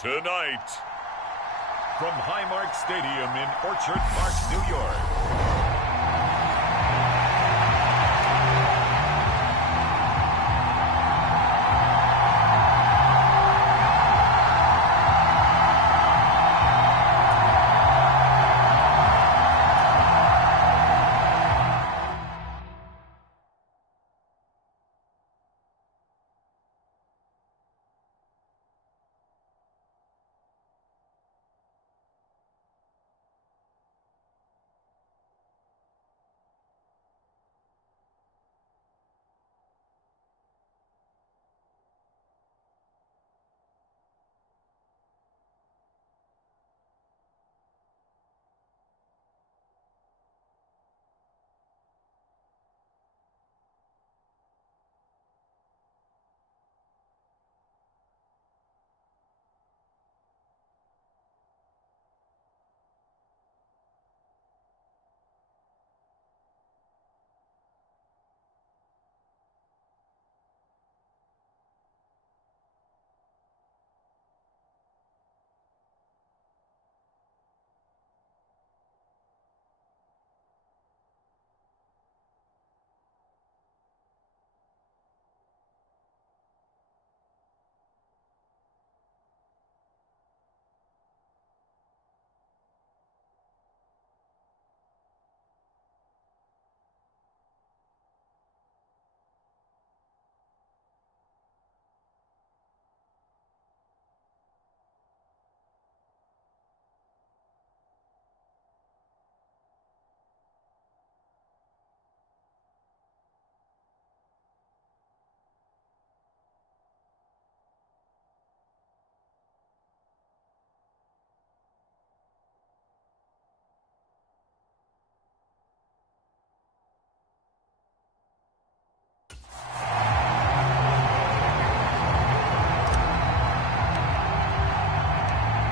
Tonight, from Highmark Stadium in Orchard Park, New York.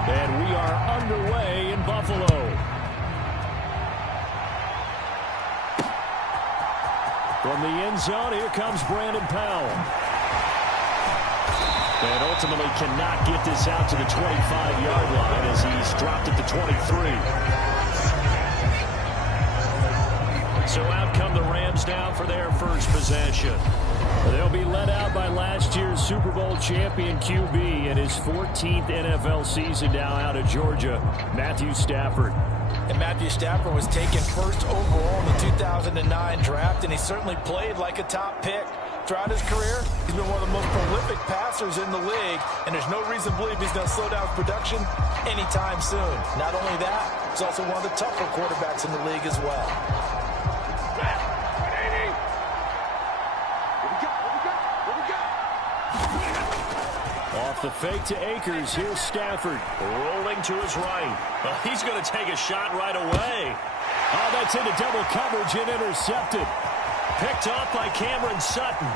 And we are underway in Buffalo. From the end zone, here comes Brandon Powell. And ultimately cannot get this out to the 25-yard line as he's dropped at the 23. So out come the Rams down for their first possession. They'll be led out by last year's Super Bowl champion QB in his 14th NFL season now out of Georgia, Matthew Stafford. And Matthew Stafford was taken first overall in the 2009 draft, and he certainly played like a top pick. Throughout his career, he's been one of the most prolific passers in the league, and there's no reason to believe he's going to slow down production anytime soon. Not only that, he's also one of the tougher quarterbacks in the league as well. Off the fake to Akers, here's Stafford. Rolling to his right. Well, he's going to take a shot right away. Oh, that's into double coverage and intercepted. Picked off by Cameron Sutton.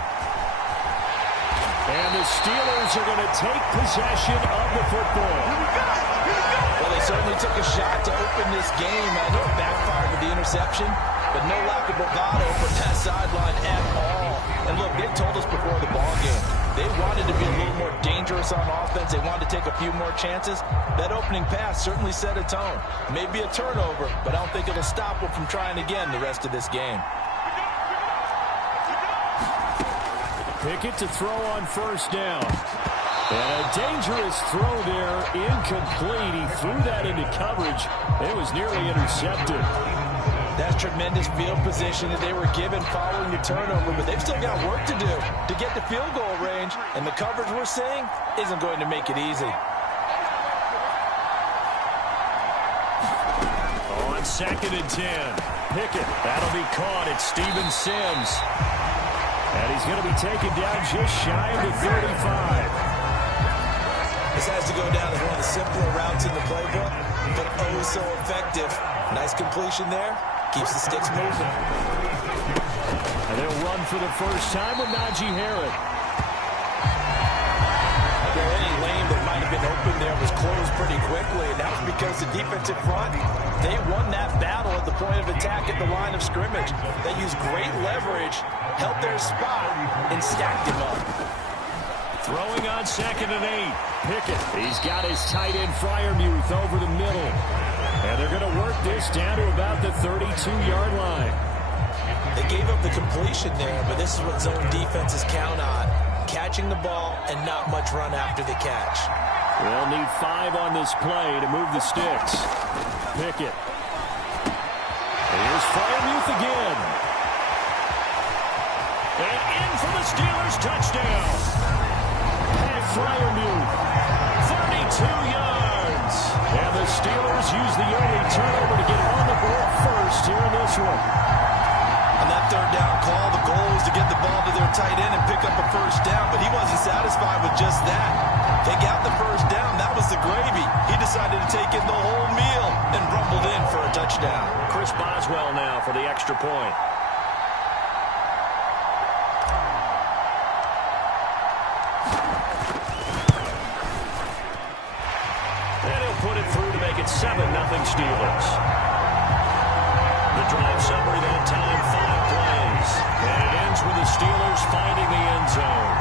And the Steelers are going to take possession of the football. Well, they certainly took a shot to open this game. I know it backfired with the interception, but no lack of bravado from that sideline at all. And look, they told us before the ball game, they wanted to be a little more dangerous on offense. They wanted to take a few more chances. That opening pass certainly set a tone. Maybe a turnover, but I don't think it'll stop them from trying again the rest of this game. Pickett to throw on first down. And a dangerous throw there, incomplete. He threw that into coverage. It was nearly intercepted. That's tremendous field position that they were given following the turnover, but they've still got work to do to get to field goal range, and the coverage we're seeing isn't going to make it easy. On 2nd and 10, Pickett, that'll be caught at Steven Sims. And he's going to be taken down just shy of the 35. This has to go down as one of the simpler routes in the playbook, but oh so effective. Nice completion there. Keeps the sticks moving. And they'll run for the first time with Najee Harris. Well, any lane that might have been open there was closed pretty quickly, and that was because the defensive front, they won that battle at the point of attack at the line of scrimmage. They used great leverage, held their spot, and stacked him up. Throwing on 2nd and 8. Pickett. He's got his tight end Freiermuth over the middle. And they're going to work this down to about the 32-yard line. They gave up the completion there, but this is what zone defenses count on. Catching the ball and not much run after the catch. They'll need 5 on this play to move the sticks. Pickett. Here's Freiermuth again. And in for the Steelers touchdown. Pat Freiermuth, 32 yards. And the Steelers use the early turnover to get on the board first here in this one. On that 3rd down call, the goal was to get the ball to their tight end and pick up a 1st down, but he wasn't satisfied with just that. They got the 1st down. That was the gravy. He decided to take in the whole meal and rumbled in for a touchdown. Chris Boswell now for the extra point. And he'll put it through to make it 7-0 Steelers. The drive summary that time, 5 plays. And it ends with the Steelers finding the end zone.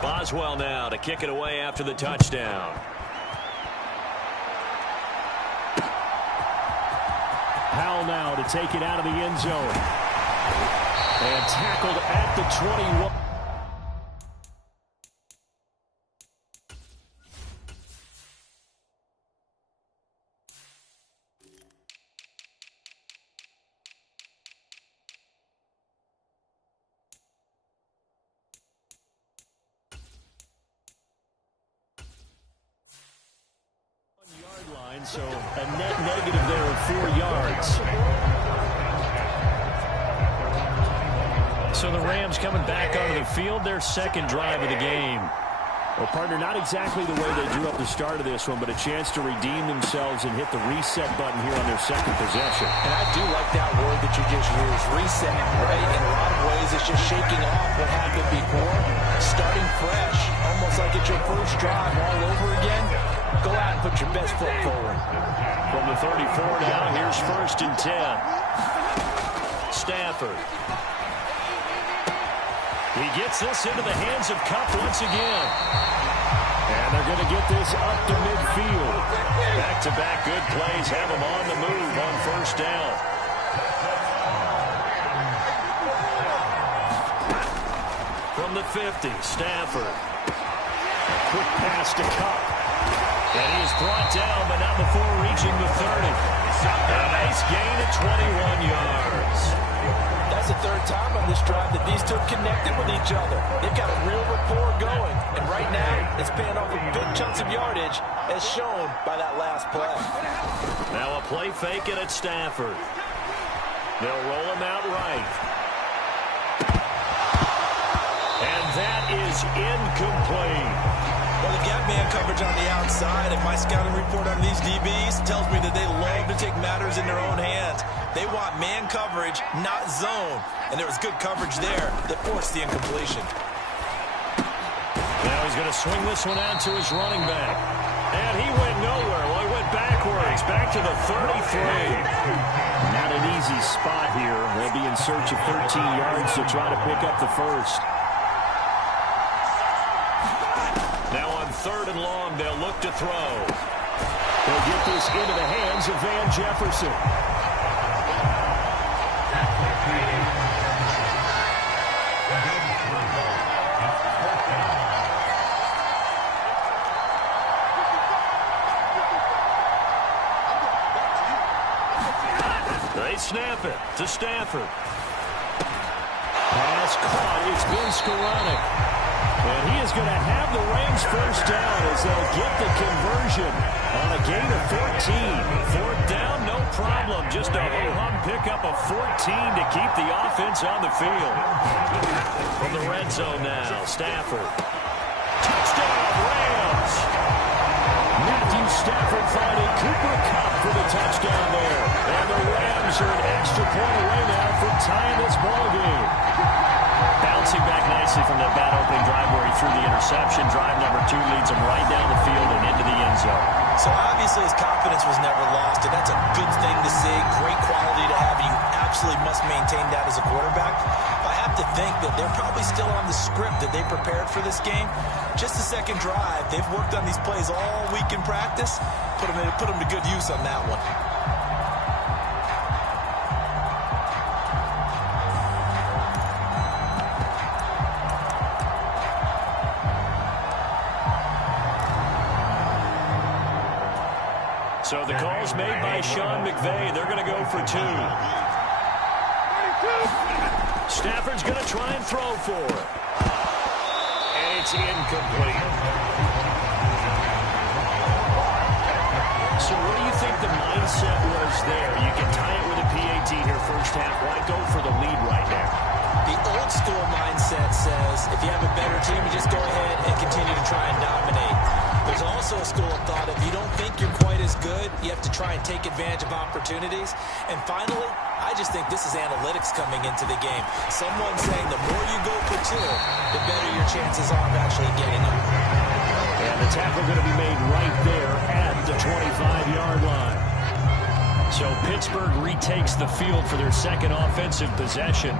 Boswell now to kick it away after the touchdown. Howell now to take it out of the end zone. And tackled at the 21. So a net negative there of 4 yards. So the Rams coming back onto the field, their 2nd drive of the game. Well, partner, not exactly the way they drew up the start of this one, but a chance to redeem themselves and hit the reset button here on their 2nd possession. And I do like that word that you just used, reset, right? In a lot of ways, it's just shaking off what happened before, starting fresh, almost like it's your first drive all over again. Go out and put your best foot forward. From the 34 now, here's 1st and 10. Stafford. He gets this into the hands of Kupp once again. And they're going to get this up to midfield. Back-to-back good plays have them on the move on 1st down. From the 50, Stafford. Quick pass to Kupp. And he's brought down, but not before reaching the 30. A nice gain of 21 yards. That's the 3rd time on this drive that these two connected with each other. They've got a real rapport going. And right now, it's paying off with big chunks of yardage, as shown by that last play. Now a play fake it at Stafford. They'll roll him out right. And that is incomplete. Well, they've got man coverage on the outside, and my scouting report on these DBs tells me that they love to take matters in their own hands. They want man coverage, not zone. And there was good coverage there that forced the incompletion. Now he's going to swing this one out to his running back. And he went nowhere. Well, he went backwards, back to the 33. Not an easy spot here. They'll be in search of 13 yards to try to pick up the 1st. Now on 3rd and long, they'll look to throw. They'll get this into the hands of Van Jefferson. They snap it to Stafford. Pass caught. It's been Skoranek. And he is going to have the Rams 1st down as they'll get the conversion on a gain of 14. 4th down, no problem. Just a ho-hum pickup of 14 to keep the offense on the field. From the red zone now, Stafford. Touchdown! Steelers are an extra point away now from tying this ball game. Bouncing back nicely from that bad opening drive where he threw the interception. Drive number 2 leads him right down the field and into the end zone. So obviously his confidence was never lost, and that's a good thing to see. Great quality to have. You absolutely must maintain that as a quarterback. I have to think that they're probably still on the script that they prepared for this game. Just the second drive. They've worked on these plays all week in practice. Put them to good use on that one. So the call's made by Sean McVay. They're going to go for 2. Stafford's going to try and throw for it. And it's incomplete. So what do you think the mindset was there? You can tie it with a PAT here first half. Why go for the lead right now? The old school mindset says if you have a better team, you just go ahead and continue to try and dominate. There's also a school of thought, if you don't think you're quite as good, you have to try and take advantage of opportunities. And finally, I just think this is analytics coming into the game. Someone saying the more you go for 2, the better your chances are of actually getting them. And the tackle going to be made right there at the 25-yard line. So Pittsburgh retakes the field for their second offensive possession.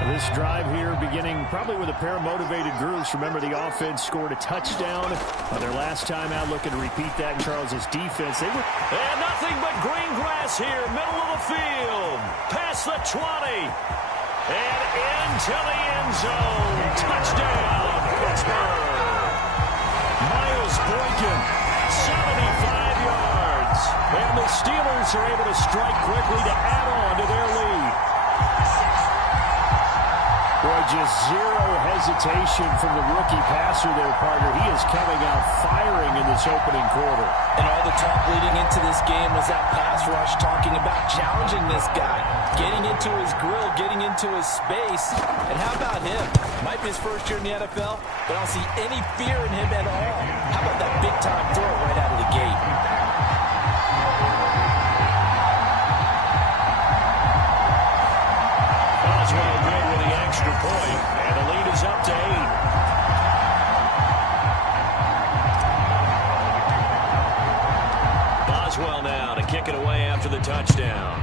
This drive here beginning probably with a pair of motivated groups. Remember, the offense scored a touchdown on their last time out, looking to repeat that in Charles's defense. And nothing but green grass here, middle of the field. Past the 20. And into the end zone. Touchdown, Pittsburgh. Miles Boykin, 75 yards. And the Steelers are able to strike quickly to add on to their lead. Boy, just zero hesitation from the rookie passer there, partner. He is coming out firing in this opening quarter. And all the talk leading into this game was that pass rush, talking about challenging this guy, getting into his grill, getting into his space. And how about him? Might be his first year in the NFL, but I don't see any fear in him at all. How about that big-time throw right out of the gate? Extra point, and the lead is up to 8. Boswell now to kick it away after the touchdown.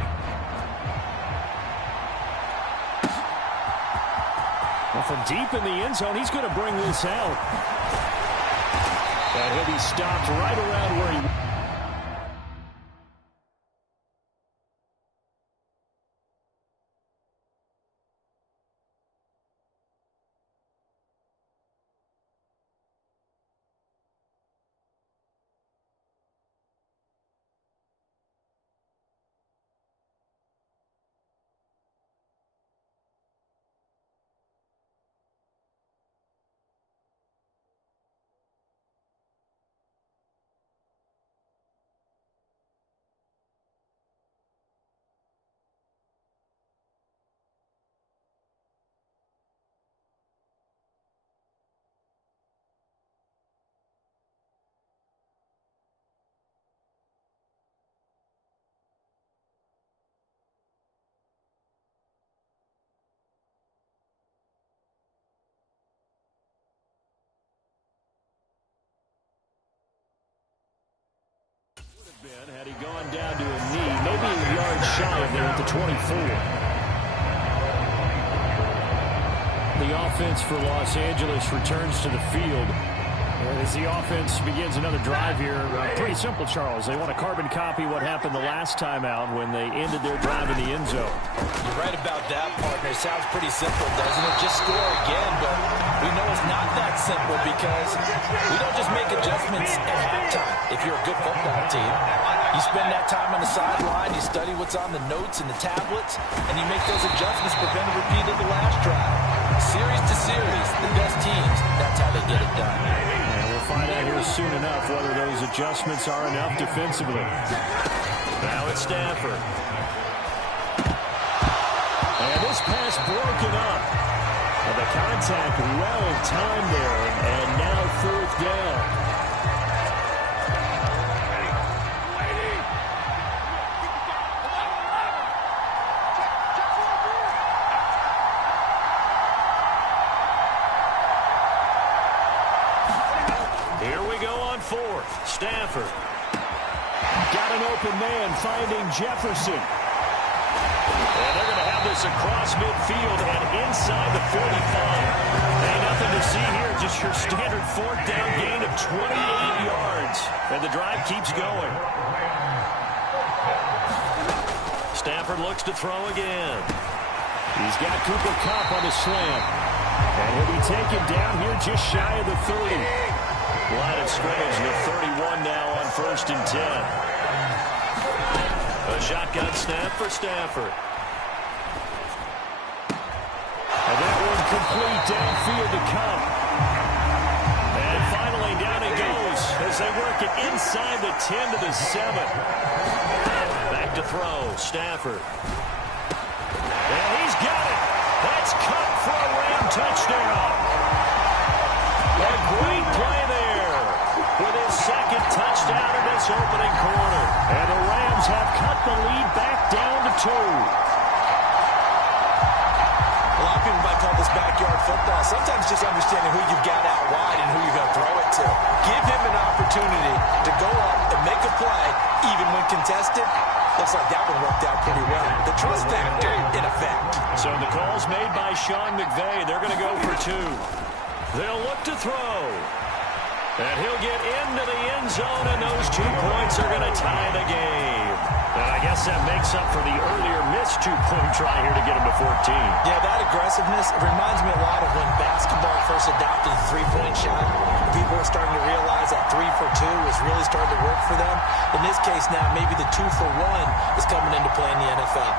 Well, from deep in the end zone, he's going to bring this out. And he'll be stopped right around where he... Had he gone down to a knee, maybe a yard shy of there at the 24. The offense for Los Angeles returns to the field. As the offense begins another drive here, pretty simple, Charles. They want to carbon copy what happened the last time out when they ended their drive in the end zone. You're right about that, partner. It sounds pretty simple, doesn't it? Just score again, but we know it's not that simple because we don't just make adjustments at halftime if you're a good football team. You spend that time on the sideline, you study what's on the notes and the tablets, and you make those adjustments, prevent a repeat of the last drive. Series to series, the best teams, that's how they get it done. And we'll find out here soon enough whether those adjustments are enough defensively. Now it's Stafford. And this pass broken up. And the contact well timed there, and now 4th down. Here we go on fourth. Stafford. Got an open man finding Jefferson. And they're going to have this across midfield and inside the 45. Ain't nothing to see here, just your standard fourth down gain of 28 yards. And the drive keeps going. Stafford looks to throw again. He's got Cooper Kupp on the slant. And he'll be taken down here just shy of the 30. Line of scrimmage, the 31 now on 1st and 10. A shotgun snap for Stafford. And that one complete downfield to Kupp. And finally down it goes as they work it inside the 10 to the 7. Back to throw, Stafford. And he's got it. That's Kupp for a Ram touchdown. A great play there with his second touchdown in this opening quarter. And the Rams have cut the lead back down to 2. A lot of people might call this backyard football. Sometimes just understanding who you've got out wide and who you're going to throw it to. Give him an opportunity to go up and make a play, even when contested. Looks like that one worked out pretty well. The trust factor in effect. So the call's made by Sean McVay. They're going to go for 2. They'll look to throw. And he'll get into the end zone, and those 2 points are going to tie the game. And I guess that makes up for the earlier missed 2-point try here to get him to 14. Yeah, that aggressiveness, it reminds me a lot of when basketball first adopted the 3-point shot. People are starting to realize that 3 for 2 is really starting to work for them. In this case now, maybe the 2 for 1 is coming into play in the NFL.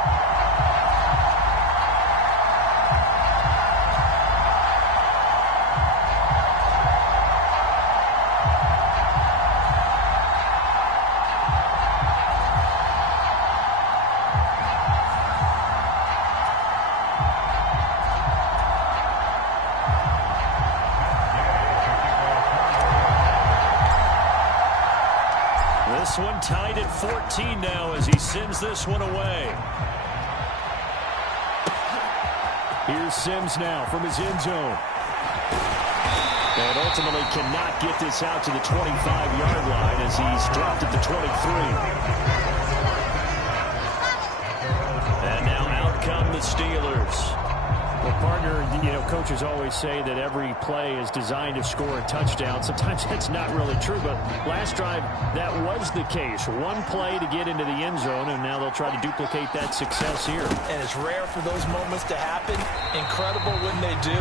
This one tied at 14 now as he sends this one away. Here's Sims now from his end zone. And ultimately cannot get this out to the 25-yard line as he's dropped at the 23. And now out come the Steelers. Well, partner, coaches always say that every play is designed to score a touchdown. Sometimes that's not really true, but last drive, that was the case. One play to get into the end zone, and now they'll try to duplicate that success here. And it's rare for those moments to happen. Incredible when they do.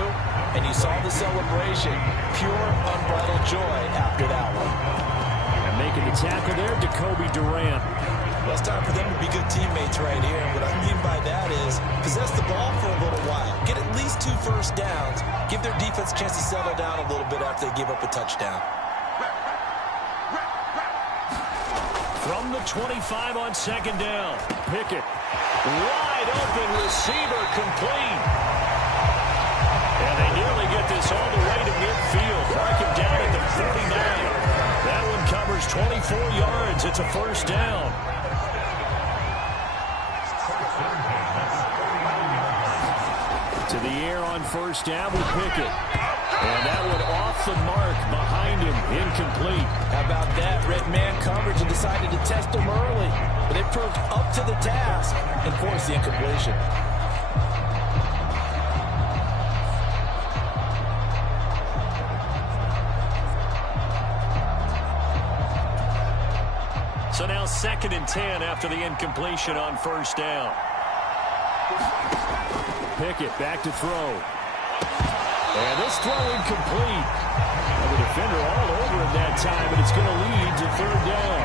And you saw the celebration. Pure, unbridled joy after that one. And making the tackle there, Jacoby Durant. Well, it's time for them to be good teammates right here. And what I mean by that is possess the ball for a little while. Get at least 2 first downs. Give their defense a chance to settle down a little bit after they give up a touchdown. From the 25 on 2nd down. Pickett. Wide open receiver complete. And they nearly get this all the way to midfield. Mark him down at the 49. That one covers 24 yards. It's a first down. To the air on 1st down with Pickett. And that one off the mark behind him. Incomplete. How about that? Red man coverage and decided to test him early. But they proved up to the task and forced the incompletion. So now 2nd and 10 after the incompletion on 1st down. Pickett back to throw. And this throw incomplete. Well, the defender all over him that time, but it's going to lead to 3rd down.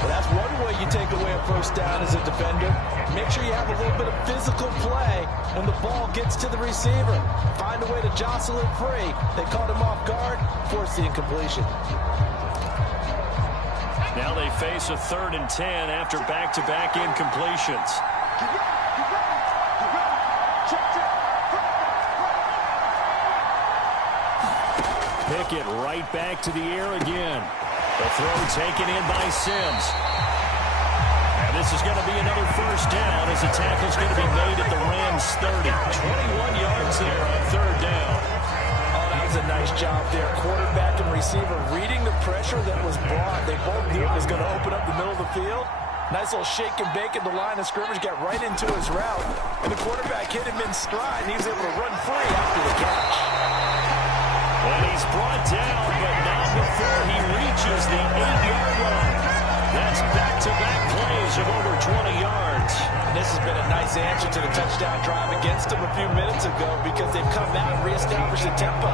Well, that's one way you take away a first down as a defender. Make sure you have a little bit of physical play when the ball gets to the receiver. Find a way to jostle it free. They caught him off guard, forced the incompletion. Now they face a 3rd and 10 after back-to-back incompletions. Pickett right back to the air again. The throw taken in by Sims. And this is going to be another first down as the tackle's going to be made at the Rams 30. 21 yards there on 3rd down. Oh, that does a nice job there. Quarterback and receiver reading the pressure that was brought. They both knew it was going to open up the middle of the field. Nice little shake and bake at the line of scrimmage, got right into his route. And the quarterback hit him in stride, and he was able to run free after the catch. And he's brought down, but not before he reaches the 8-yard line. That's back-to-back plays of over 20 yards. And this has been a nice answer to the touchdown drive against them a few minutes ago because they've come out and reestablished the tempo.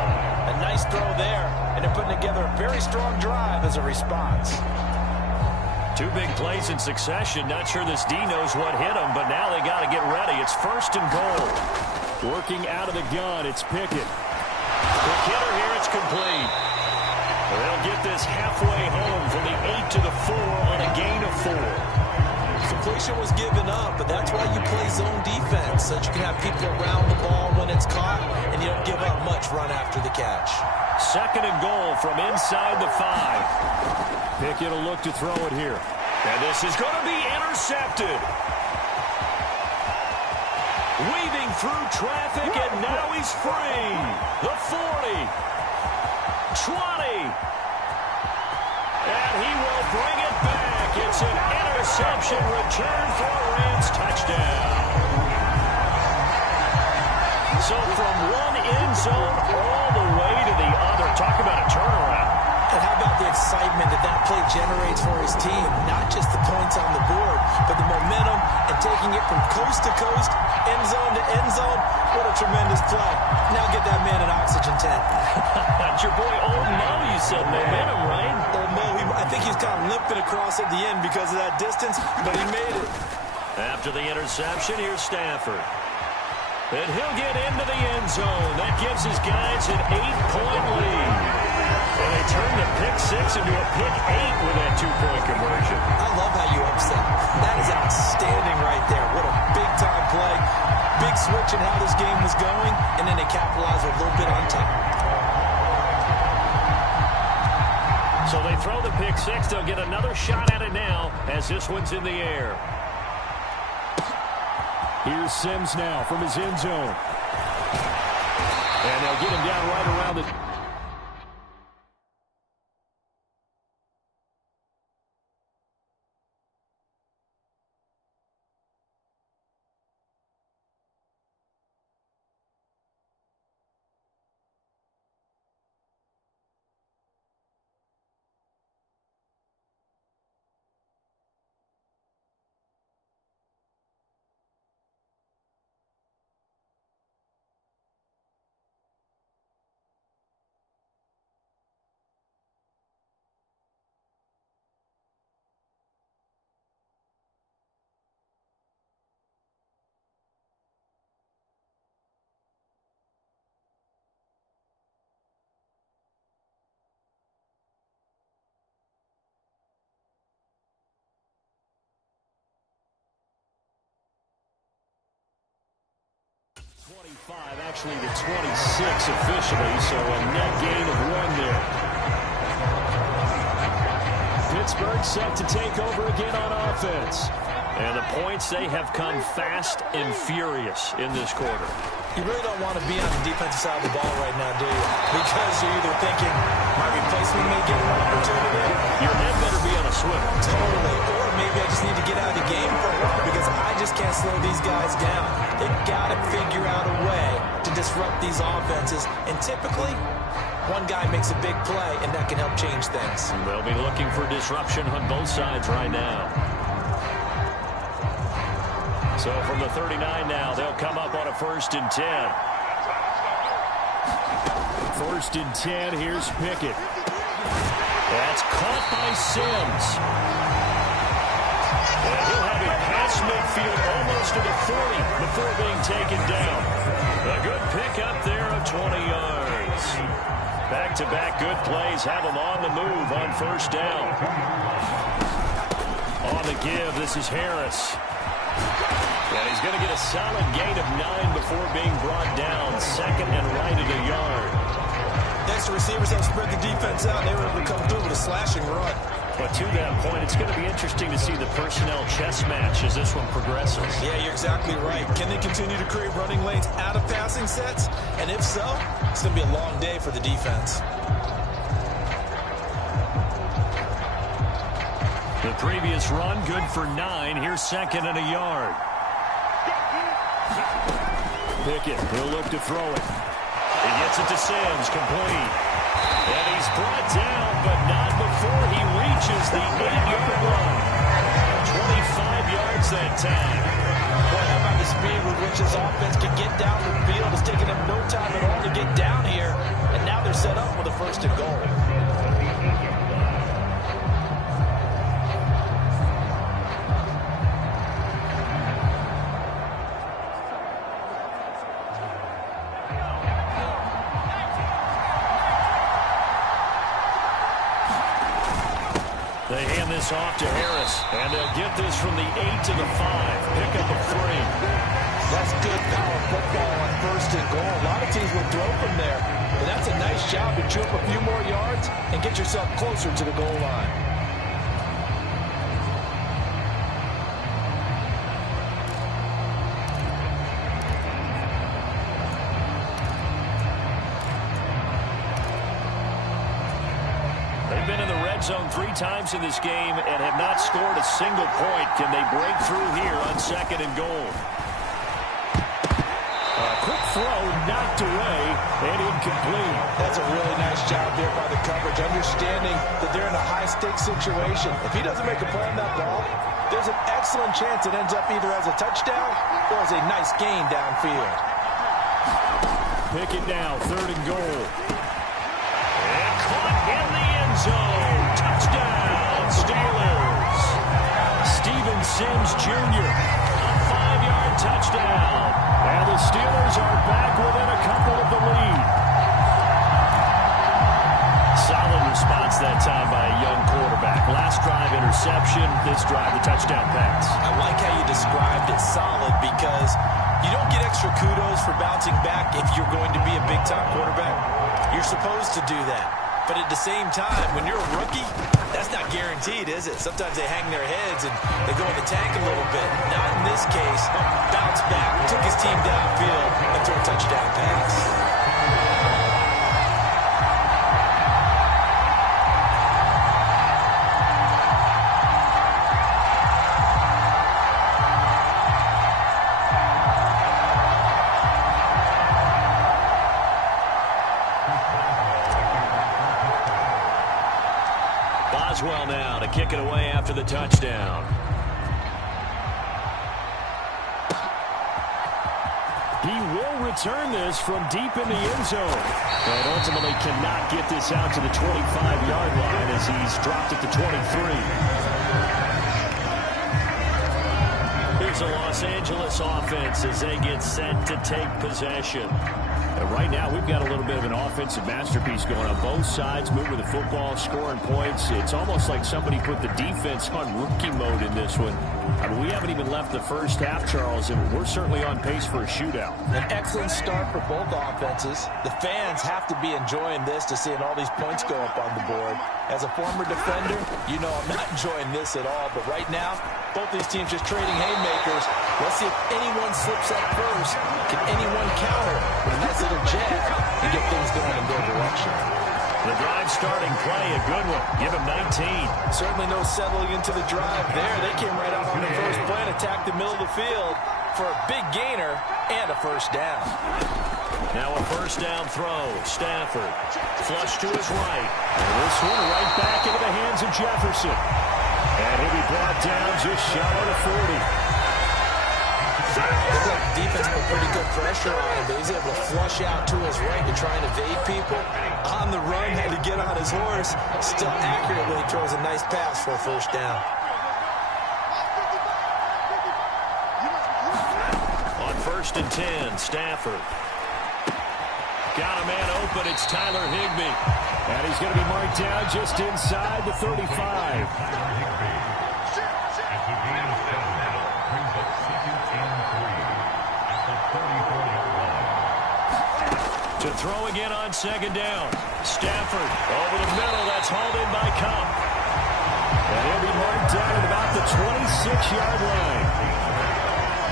A nice throw there, and they're putting together a very strong drive as a response. Two big plays in succession. Not sure this D knows what hit him, but now they got to get ready. It's 1st and goal. Working out of the gun, it's Pickett. The hitter here, it's complete. They'll get this halfway home from the 8 to the 4 on a gain of 4. Completion was given up, but that's why you play zone defense, so that you can have people around the ball when it's caught, and you don't give up much run after the catch. 2nd and goal from inside the 5. Pickett will look to throw it here. And this is going to be intercepted. Weaving through traffic, and now he's free. The 40. 20. And he will bring it back. It's an interception return for a Rams touchdown. So from one end zone all the way to the other. Talk about a turnaround. And how about the excitement that that play generates for his team? Not just the points on the board, but the momentum and taking it from coast to coast, end zone to end zone. What a tremendous play. Now get that man an oxygen tent. That's your boy Old Mo, you said. Momentum, right? Old Mo, I think he's kind of limping across at the end because of that distance, but he made it. After the interception, here's Stafford. And he'll get into the end zone. That gives his guys an 8-point lead. And they turn the pick 6 into a pick 8 with that 2-point conversion. I love how you upset. That is outstanding right there. What a big-time play. Big switch in how this game was going, and then they capitalize a little bit on top. So they throw the pick 6. They'll get another shot at it now as this one's in the air. Here's Sims now from his end zone. And they'll get him down right around the... Actually the 26 officially, so a net gain of 1 there. Pittsburgh set to take over again on offense. And the points, they have come fast and furious in this quarter. You really don't want to be on the defensive side of the ball right now, do you? Because you're either thinking, my replacement may get an opportunity. Your head better be on a swivel. Totally. Or maybe I just need to get out of the game for a while because I just can't slow these guys down. They've got to figure out a way to disrupt these offenses. And typically, one guy makes a big play, and that can help change things. They'll be looking for disruption on both sides right now. So from the 39 now, they'll come up on a 1st and 10. 1st and 10, here's Pickett. That's caught by Sims. And he'll have it past midfield almost to the 40 before being taken down. A good pickup there of 20 yards. Back-to-back good plays have them on the move on 1st down. On the give, this is Harris. And he's going to get a solid gain of 9 before being brought down. 2nd and right at a yard. Next, the receivers have spread the defense out. They were able to come through with a slashing run. But to that point, it's it's going to be interesting to see the personnel chess match as this one progresses. Yeah, you're exactly right. Can they continue to create running lanes out of passing sets? And if so, it's going to be a long day for the defense. The previous run, good for 9. Here's second and a yard. Pickett, he'll look to throw it. He gets it to Sims, complete. And he's brought down, but not before he reaches the 8-yard line. 25 yards that time. Boy, how about the speed with which this offense can get down the field? It's taken them no time at all to get down here, and now they're set up with a first and goal. They hand this off to Harris, and they'll get this from the 8 to the 5. Pick up a 3. That's good power football on first and goal. A lot of teams will throw from there, but that's a nice job to chew up a few more yards and get yourself closer to the goal line. They've been in the red zone 3 times in this game and have not scored a single point. Can they break through here on second and goal? A quick throw knocked away and incomplete. That's a really nice job there by the coverage, understanding that they're in a high-stakes situation. If he doesn't make a play on that ball, there's an excellent chance it ends up either as a touchdown or as a nice gain downfield. Pickett now, third and goal. And caught in the end zone. Touchdown, Steelers. Steven Sims Jr., a 5-yard touchdown. And the Steelers are back within a couple of the lead. Solid response that time by a young quarterback. Last drive interception, this drive the touchdown pass. I like how you described it, solid, because you don't get extra kudos for bouncing back if you're going to be a big-time quarterback. You're supposed to do that. But at the same time, when you're a rookie, that's not guaranteed, is it? Sometimes they hang their heads and they go in the tank a little bit. Not in this case. Bounced back, took his team downfield, and threw a touchdown pass. Boswell now to kick it away after the touchdown. He will return this from deep in the end zone. But ultimately cannot get this out to the 25-yard line as he's dropped it to 23. Here's a Los Angeles offense as they get set to take possession. And right now, we've got a little bit of an offensive masterpiece going on both sides, moving the football, scoring points. It's almost like somebody put the defense on rookie mode in this one. I mean, we haven't even left the first half, Charles, and we're certainly on pace for a shootout. An excellent start for both offenses. The fans have to be enjoying this to seeing all these points go up on the board. As a former defender, you know I'm not enjoying this at all. But right now, both these teams just trading haymakers. Let's see if anyone slips up first. Can anyone counter with a nice little jab and get things going in their direction? The drive starting play, a good one. Give him 19. Certainly no settling into the drive there. They came right out on the first play and attacked the middle of the field for a big gainer and a first down. Now a first down throw. Stafford. Flush to his right. And this one right back into the hands of Jefferson. And he'll be brought down just shy of 40. Looks like the defense put pretty good pressure on him, but he's able to flush out to his right to try and evade people. On the run, had to get on his horse. Still accurately throws a nice pass for a first down. On 1st and 10, Stafford. Got a man open. It's Tyler Higbee. And he's going to be marked down just inside the 35. To throw again on second down. Stafford over the middle. That's hauled in by Cup. And he'll be marked 26-yard line.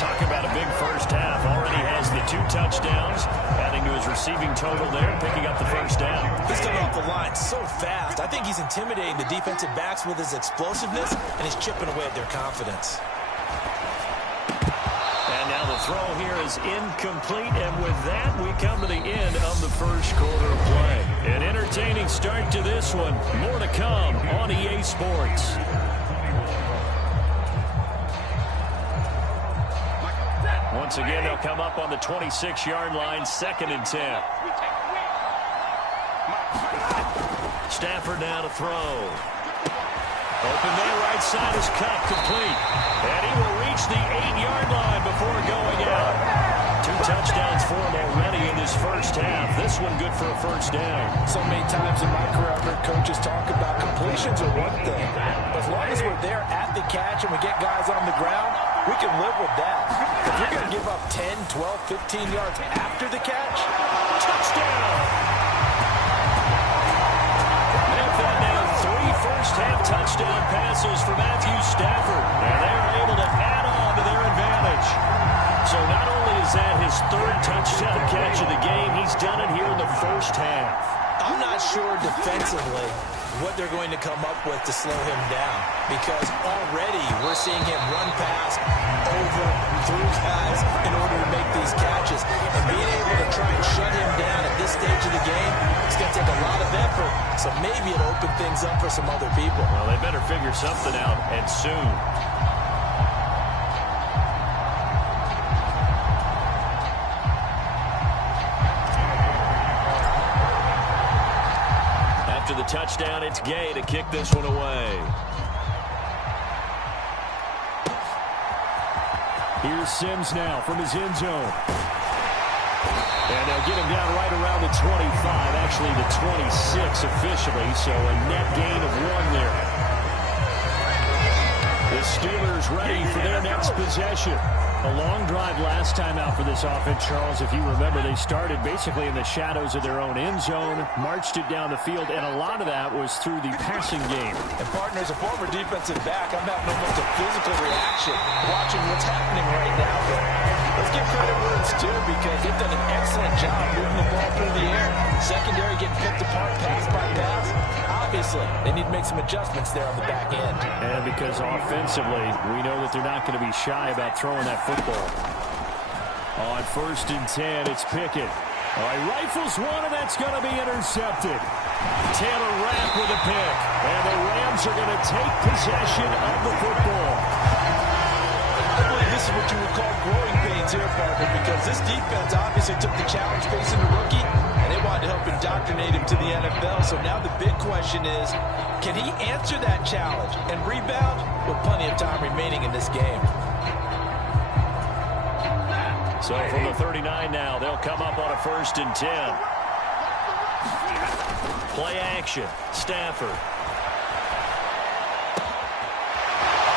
Talk about a big first half. Already has the 2 touchdowns, adding to his receiving total there, picking up the first down. He's coming off the line so fast. I think he's intimidating the defensive backs with his explosiveness, and he's chipping away at their confidence. And now the throw here is incomplete, and with that, we come to the end of the first quarter of play. An entertaining start to this one. More to come on EA Sports. Once again, they'll come up on the 26-yard line, 2nd and 10. Stafford now to throw. Open there, right side is cut, complete. And he will reach the 8-yard line before going out. 2 touchdowns for him already in this first half. This one good for a first down. So many times in my career, I've heard coaches talk about completions are one thing. But as long as we're there at the catch and we get guys on the ground, we can live with that. If you're going to give up 10, 12, 15 yards after the catch, touchdown! They've got now 3 first-half touchdown passes for Matthew Stafford, and they are able to add on to their advantage. So not only is that his 3rd touchdown catch of the game, he's done it here in the first half. I'm not sure defensively what they're going to come up with to slow him down, because already we're seeing him run past, over, through guys in order to make these catches. And being able to try and shut him down at this stage of the game, it's going to take a lot of effort. So maybe it'll open things up for some other people. Well, they better figure something out, and soon. After the touchdown, it's Gay to kick this one away. Here's Sims now from his end zone. And they'll get him down right around the 25, actually the 26 officially, so a net gain of 1 there. The Steelers ready for their next possession. A long drive last time out for this offense, Charles. If you remember, they started basically in the shadows of their own end zone, marched it down the field, and a lot of that was through the passing game. And partner, as a former defensive back, I'm having almost a physical reaction watching what's happening right now. But let's give credit where it's due, because they've done an excellent job moving the ball through the air. Secondary getting picked apart pass by pass. Obviously, they need to make some adjustments there on the back end. And because offensively, we know that they're not going to be shy about throwing that football. On 1st and 10, it's Pickett. All right, rifles one, and that's going to be intercepted. Taylor Rapp with a pick. And the Rams are going to take possession of the football. I believe this is what you would call growing pains here, partner, because this defense obviously took the challenge facing the rookie, and they wanted to help indoctrinate him to the NFL. So now the big question is, can he answer that challenge and rebound with plenty of time remaining in this game? So from the 39 now, they'll come up on a 1st and 10. Play action. Stafford.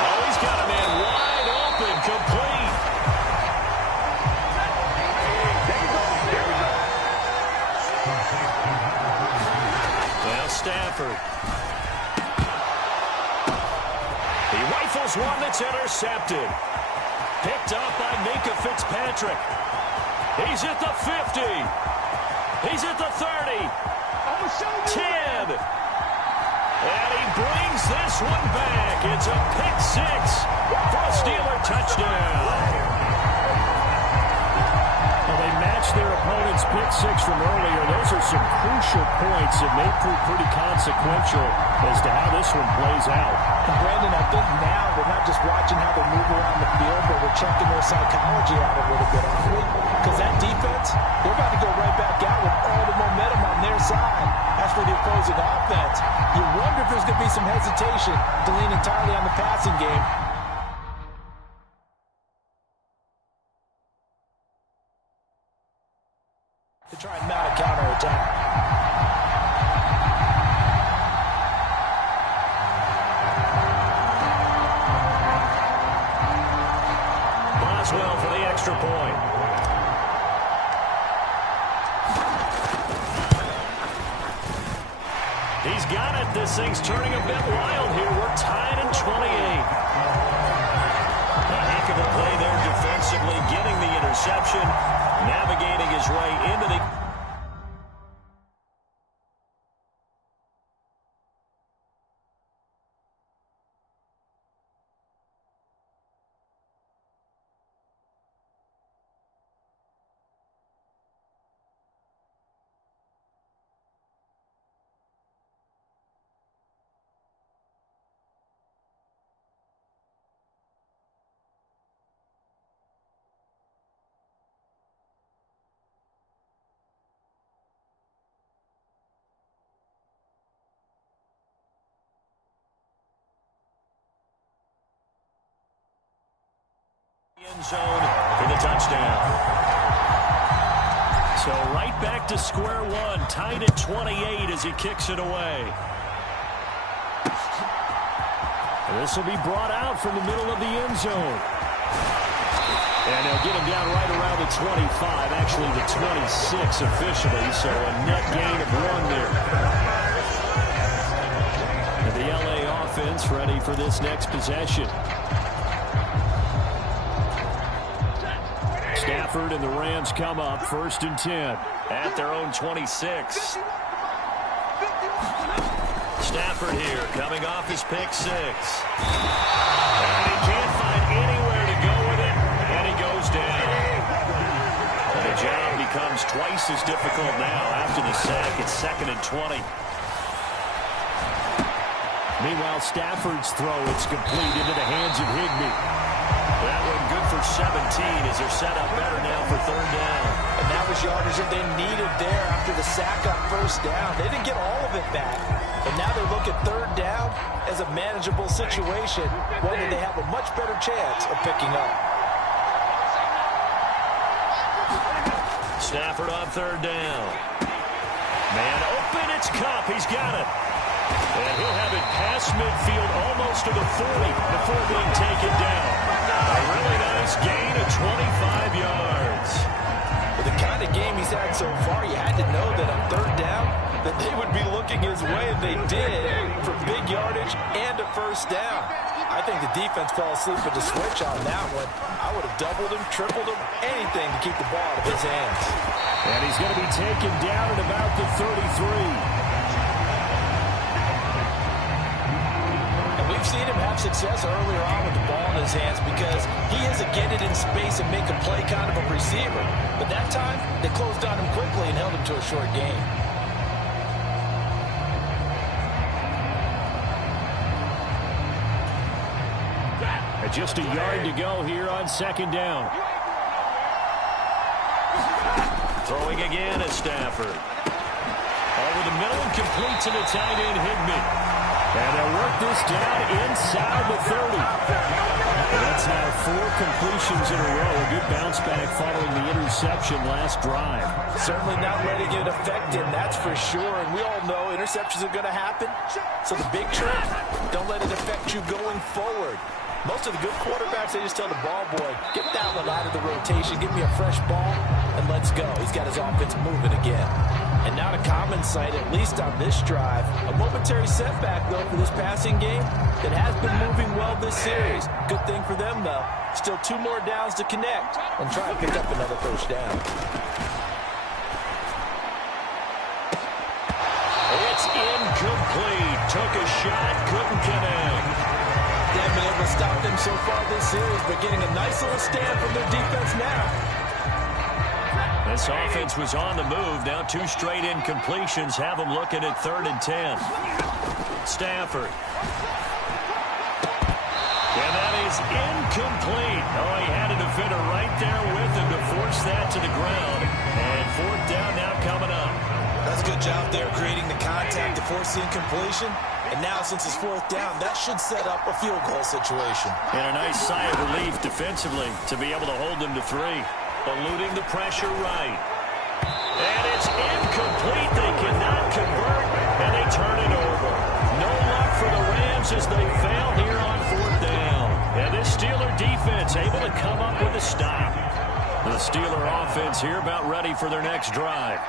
Oh, he's got a man wide open, complete. Well, Stafford. He rifles one that's intercepted. Picked up by Minka Fitzpatrick. He's at the 50. He's at the 30. 10. And he brings this one back. It's a pick 6 for a Steeler touchdown. Well, they matched their opponent's pick 6 from earlier. Those are some crucial points that may prove pretty consequential as to how this one plays out. And Brandon, I think now we're not just watching how they move around the field, but we're checking their psychology out a little bit, aren't we? Because that defense, they're about to go right back out with all the momentum on their side. As for the opposing offense, you wonder if there's going to be some hesitation to lean entirely on the passing game. To try and mount a counterattack. Boswell for the extra point. He's got it. This thing's turning a bit wild here. We're tied in 28. his way into the... end zone for the touchdown. So right back to square one, tied at 28 as he kicks it away. This will be brought out from the middle of the end zone. And they'll get him down right around the 25, actually the 26 officially, so a net gain of 1 there. And the LA offense ready for this next possession. Stafford and the Rams come up 1st and 10 at their own 26. Stafford here coming off his pick 6. And he can't find anywhere to go with it, and he goes down. And the job becomes twice as difficult now after the sack. It's 2nd and 20. Meanwhile, Stafford's throw, it's complete into the hands of Higbee. That one good for 17 as they're set up better now for 3rd down. And that was yardage that they needed there after the sack on 1st down. They didn't get all of it back. But now they look at 3rd down as a manageable situation, one that they have a much better chance of picking up. Stafford on 3rd down. Man open, it's Kupp. He's got it. And he'll have it past midfield almost to the 40 before being taken down. A really nice gain of 25 yards. With the kind of game he's had so far, you had to know that on 3rd down, that they would be looking his way, and they did, for big yardage and a 1st down. I think the defense fell asleep with the switch on that one. I would have doubled him, tripled him, anything to keep the ball out of his hands. And he's going to be taken down at about the 33. We've seen him have success earlier on with the ball in his hands because he is a get it in space and make a play kind of a receiver. But that time, they closed on him quickly and held him to a short gain. And just a yard to go here on 2nd down. Throwing again at Stafford. Over the middle and complete to the tight end Higbee. And they'll work this down inside the 30. And that's now 4 completions in a row. A good bounce back following the interception last drive. Certainly not letting it affect him, that's for sure. And we all know interceptions are going to happen. So the big trick, don't let it affect you going forward. Most of the good quarterbacks, they just tell the ball boy, get that one out of the rotation, give me a fresh ball, and let's go. He's got his offense moving again. And not a common sight, at least on this drive. A momentary setback, though, for this passing game that has been moving well this series. Good thing for them, though. Still 2 more downs to connect and try to pick up another 1st down. It's incomplete. Took a shot, couldn't connect. They haven't been able to stop them so far this series, but getting a nice little stand from their defense now. This offense was on the move. Now 2 straight incompletions have them looking at 3rd and 10. Stafford. And that is incomplete. Oh, he had a defender right there with him to force that to the ground. And 4th down now coming up. That's a good job there, creating the contact to force the incompletion. And now, since it's 4th down, that should set up a field goal situation. And a nice sigh of relief defensively to be able to hold them to 3. Eluding the pressure right. And it's incomplete. They cannot convert, and they turn it over. No luck for the Rams as they fail here on 4th down. And this Steeler defense able to come up with a stop. The Steeler offense here about ready for their next drive.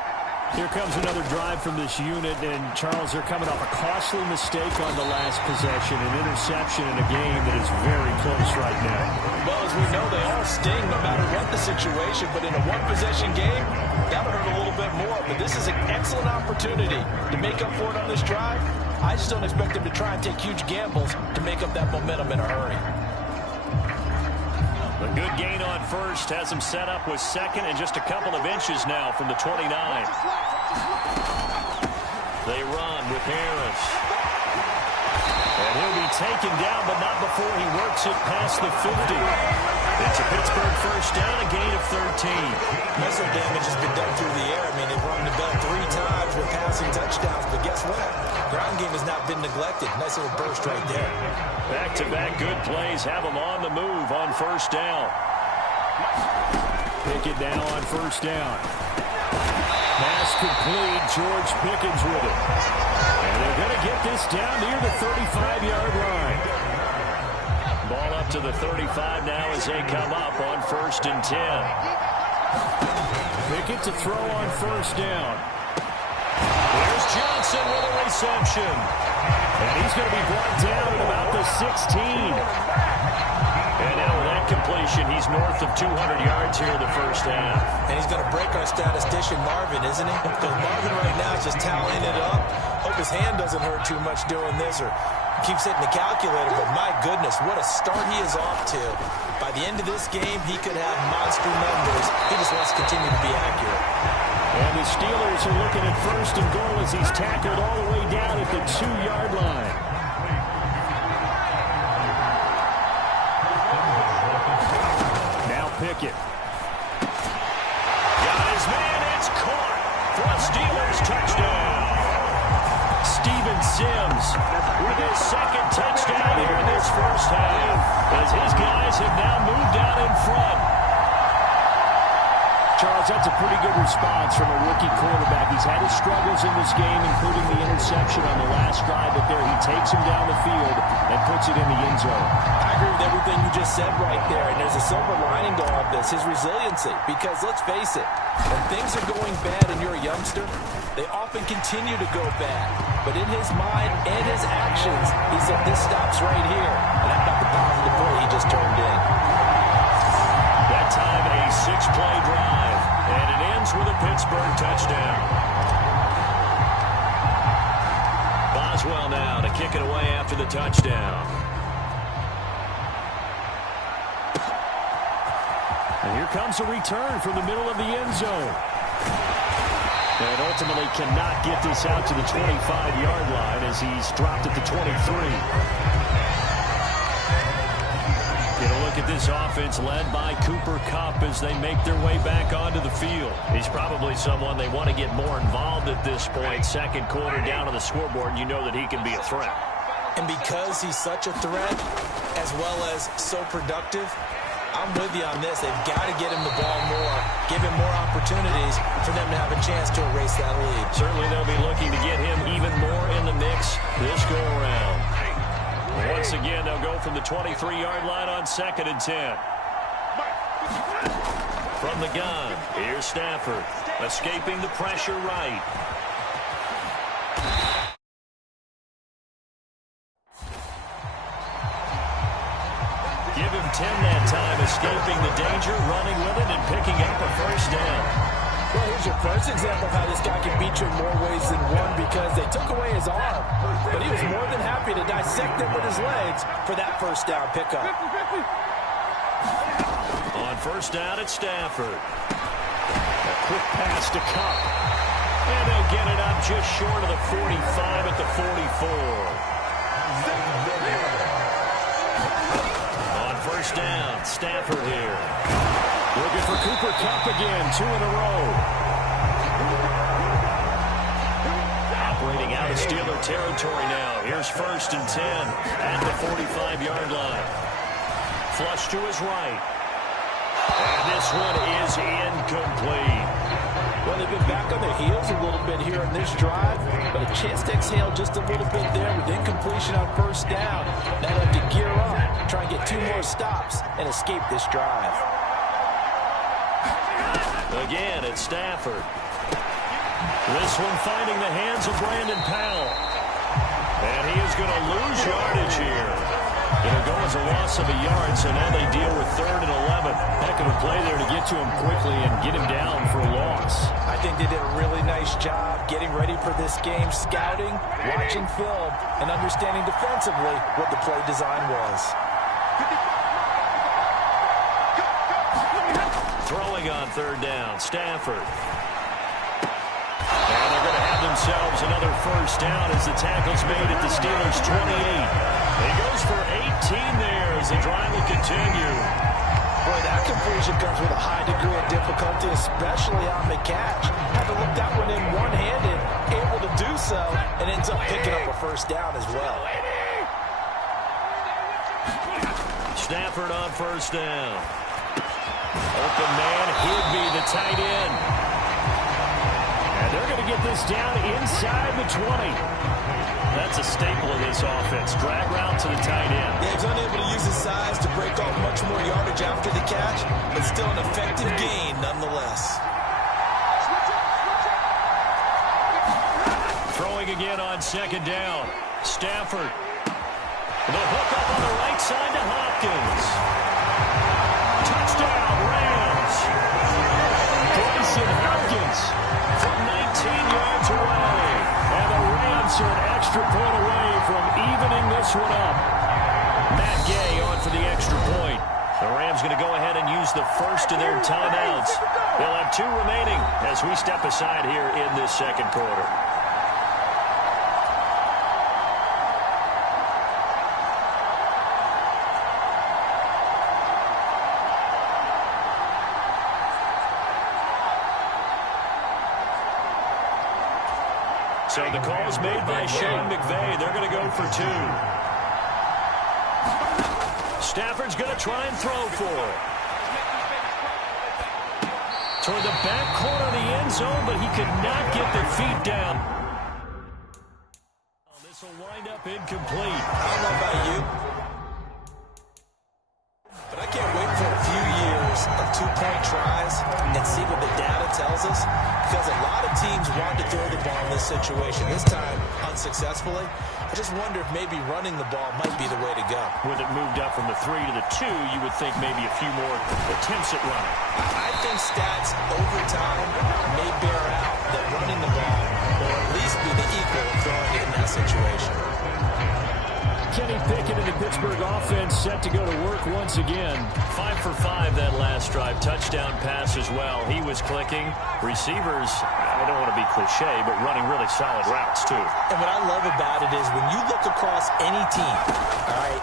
Here comes another drive from this unit, and Charles, they're coming off a costly mistake on the last possession, an interception in a game that is very close right now. Well, as we know, they all sting no matter what the situation, but in a one-possession game, that'll hurt a little bit more. But this is an excellent opportunity to make up for it on this drive. I just don't expect them to try and take huge gambles to make up that momentum in a hurry. A good gain on first has him set up with second and just a couple of inches now from the 29. They run with Harris. And he'll be taken down, but not before he works it past the 50. It's a Pittsburgh first down, a gain of 13. Muscle damage has been done through the air. I mean, they've rung the bell 3 times with passing touchdowns, but guess what? Ground game has not been neglected. Nice little burst right there. Back-to-back good plays have them on the move on first down. Pickett now on first down. Pass complete. George Pickens with it. And they're going to get this down near the 35-yard line. Ball up to the 35 now as they come up on first and 10. Pickett to throw on first down. There's Johnson with a reception. And he's going to be brought down at about the 16. And now with that completion, he's north of 200 yards here in the first half. And he's going to break our statistician Marvin, isn't he? Because Marvin right now is just tallying it up. Hope his hand doesn't hurt too much doing this or keeps hitting the calculator. But my goodness, what a start he is off to. By the end of this game, he could have monster numbers. He just wants to continue to be accurate. And the Steelers are looking at first and goal as he's tackled all the way down at the 2-yard line. Now Pickett. Got his man, it's caught for a Steelers touchdown. Steven Sims with his second touchdown here in this first half as his guys have now moved out in front. Charles, that's a pretty good response from a rookie quarterback. He's had his struggles in this game, including the interception on the last drive, but there he takes him down the field and puts it in the end zone. I agree with everything you just said right there, and there's a silver lining to all of this, his resiliency. Because let's face it, when things are going bad and you're a youngster, they often continue to go bad. But in his mind and his actions, he said, this stops right here. And how about the positive play he just turned in? That time a 6-play drive, and it ends with a Pittsburgh touchdown. Boswell now to kick it away after the touchdown. And here comes a return from the middle of the end zone. And ultimately cannot get this out to the 25-yard line as he's dropped at the 23. Get a look at this offense led by Cooper Kupp as they make their way back onto the field. He's probably someone they want to get more involved at this point. Second quarter down on the scoreboard, you know that he can be a threat. And because he's such a threat, as well as so productive, I'm with you on this. They've got to get him the ball more, give him more opportunities for them to have a chance to erase that lead. Certainly they'll be looking to get him even more in the mix this go-around. Once again, they'll go from the 23-yard line on second and 10. From the gun, here's Stafford, escaping the pressure right. Give him 10 that time, escaping the danger, running with it, and picking up a first down. Well, here's your first example of how this guy can beat you in more ways than one because they took away his arm. But he was more than happy to dissect it with his legs for that first down pickup. On first down, it's Stafford. A quick pass to Kupp. And they'll get it up just short of the 45 at the 44. On first down, Stafford here. Looking for Cooper Kupp again, 2 in a row. Operating out of Steeler territory now. Here's first and 10 at the 45-yard line. Flush to his right. And this one is incomplete. Well, they've been back on their heels a little bit here in this drive, but a chance to exhale just a little bit there with incompletion on first down. Now they have to gear up, try and get 2 more stops, and escape this drive. Again, it's Stafford. This one finding the hands of Brandon Powell. And he is going to lose yardage here. It'll go as a loss of a yard, so now they deal with 3rd and 11. Heck of a play there to get to him quickly and get him down for a loss. I think they did a really nice job getting ready for this game, scouting, watching film, and understanding defensively what the play design was. Throwing on 3rd down, Stafford. And they're going to have themselves another 1st down as the tackle's made at the Steelers' 28. He goes for 18 there as the drive will continue. Boy, that completion comes with a high degree of difficulty, especially on the catch. Had to look that one in one-handed, able to do so, and ends up picking up a 1st down as well. Stafford on 1st down. Open man, Higby, the tight end. And they're going to get this down inside the 20. That's a staple of this offense. Drag route to the tight end. Yeah, he's unable to use his size to break off much more yardage after the catch, but still an effective gain nonetheless. Throwing again on 2nd down. Stafford. The hook up on the right side to Hopkins. Touchdown, Rams. Bryson Hopkins from 19 yards away. And the Rams are an extra point away from evening this one up. Matt Gay on for the extra point. The Rams going to go ahead and use the first of their timeouts. They'll have 2 remaining as we step aside here in this 2nd quarter. So the call's made by Sean McVay. They're going to go for 2. Stafford's going to try and throw for it. Toward the back corner of the end zone, but he could not get the feet down. This will wind up incomplete. I don't know about you, but I can't wait for a few years of 2-point tries and see what the data tells us, because a lot of teams want to throw the ball in this situation. This time, unsuccessfully. I just wonder if maybe running the ball might be the way to go. With it moved up from the 3 to the 2, you would think maybe a few more attempts at running. I think stats over time may bear out that running the ball will at least be the equal of throwing it in that situation. Kenny Pickett and the Pittsburgh offense set to go to work once again. 5 for 5 that last drive. Touchdown pass as well. He was clicking. Receivers, I don't want to be cliche, but running really solid routes too. And what I love about it is when you look across any team, all right,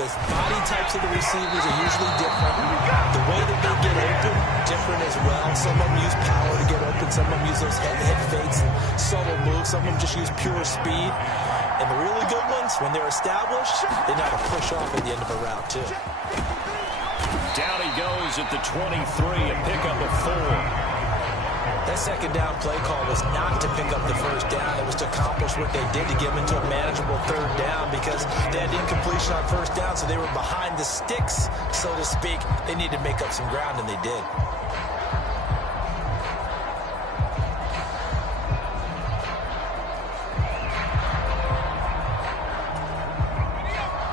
the body types of the receivers are usually different. The way that they get open, different as well. Some of them use power to get open. Some of them use those head fakes and subtle moves. Some of them just use pure speed. And the really good ones, when they're established, they know how to push off at the end of a route, too. Down he goes at the 23, a pickup of 4. That 2nd down play call was not to pick up the 1st down. It was to accomplish what they did to get them into a manageable 3rd down, because they had incompletion on 1st down, so they were behind the sticks, so to speak. They needed to make up some ground, and they did.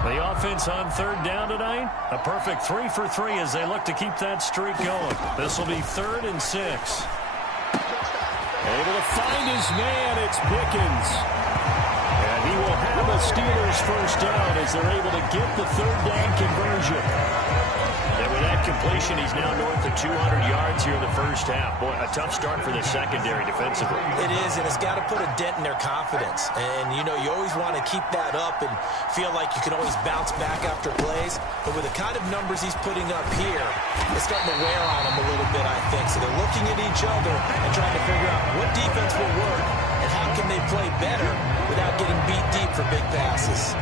The offense on 3rd down tonight, a perfect 3 for 3 as they look to keep that streak going. This will be 3rd and 6. Able to find his man, it's Pickens. And he will have a Steelers 1st down as they're able to get the 3rd down conversion. And with that completion, he's now north of 200 yards here in the 1st half. Boy, a tough start for the secondary defensively. It is, and it's got to put a dent in their confidence. And, you know, you always want to keep that up and feel like you can always bounce back after plays. But with the kind of numbers he's putting up here, it's starting to wear on them a little bit, I think. So they're looking at each other and trying to figure out what defense will work and how can they play better without getting beat deep for big passes.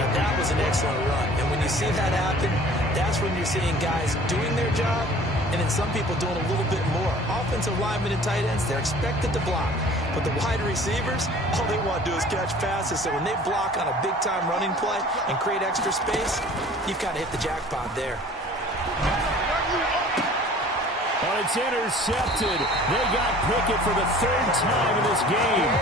Now, that was an excellent run. And when you see that happen, that's when you're seeing guys doing their job and then some people doing a little bit more. Offensive linemen and tight ends, they're expected to block. But the wide receivers, all they want to do is catch passes. So when they block on a big-time running play and create extra space, you've kind of hit the jackpot there. Oh, it's intercepted. They got Pickett for the third time in this game.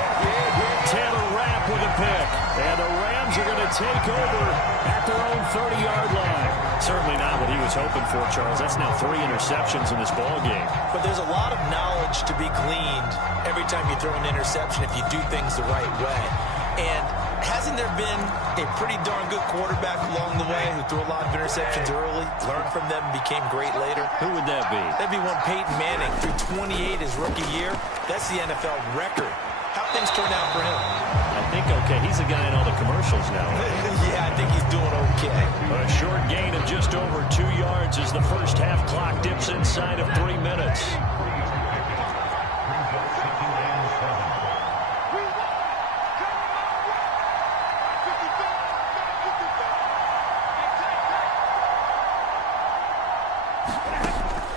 Taylor Rapp with a pick. And the Rams are going to take over at their own 30-yard line. Certainly not what he was hoping for, Charles. That's now 3 interceptions in this ball game. But there's a lot of knowledge to be gleaned every time you throw an interception if you do things the right way. And hasn't there been a pretty darn good quarterback along the way who threw a lot of interceptions early, learned from them, and became great later? Who would that be? That'd be one Peyton Manning threw 28 his rookie year. That's the NFL record. How things turned out for him? I think okay. He's a guy in all the commercials now. Yeah, I think he's doing okay. A short gain of just over 2 yards as the first half clock dips inside of 3 minutes.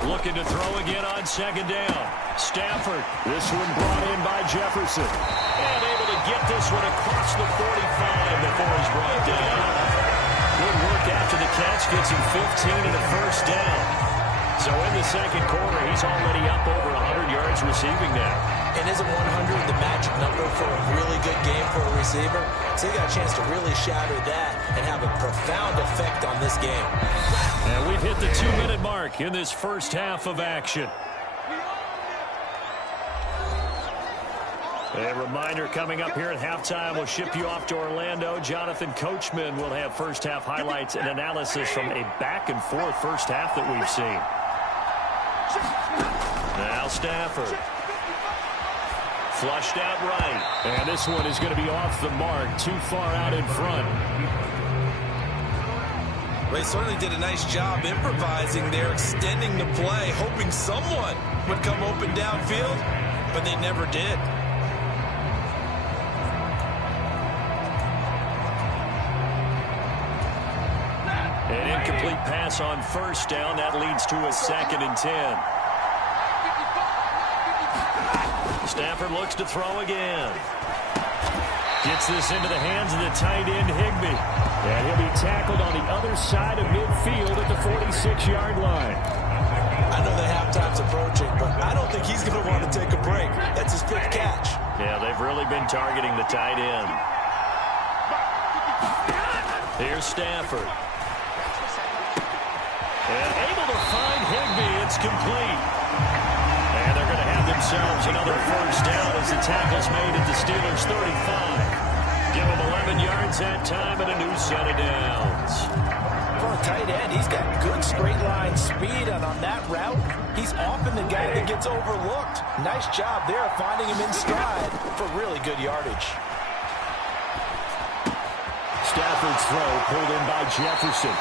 Looking to throw again on second down. Stafford. This one brought in by Jefferson. And able to get this one across the 45 before he's brought down. Good work after the catch. Gets him 15 and a first down. So in the second quarter, he's already up over 100 yards receiving now. And isn't 100 the magic number for a really good game for a receiver? So he got a chance to really shatter that and have a profound effect on this game. And we've hit the 2-minute mark in this first half of action. A reminder coming up here at halftime. We'll ship you off to Orlando. Jonathan Coachman will have first half highlights and analysis from a back-and-forth first half that we've seen. Now Stafford. Flushed out right. And this one is going to be off the mark, too far out in front. They certainly did a nice job improvising there, extending the play, hoping someone would come open downfield, but they never did. An incomplete pass on first down. That leads to a 2nd and 10. Stafford looks to throw again. Gets this into the hands of the tight end, Higbee. And he'll be tackled on the other side of midfield at the 46-yard line. I know that halftime's approaching, but I don't think he's going to want to take a break. That's his 5th catch. Yeah, they've really been targeting the tight end. Here's Stafford. And able to find Higbee. It's complete. And they're going to have themselves another first down as the tackle's made at the Steelers' 35. Give him 11 yards that time and a new set of downs. For a tight end, he's got good straight line speed, and on that route, he's often the guy that gets overlooked. Nice job there finding him in stride for really good yardage. Stafford's throw pulled in by Jefferson.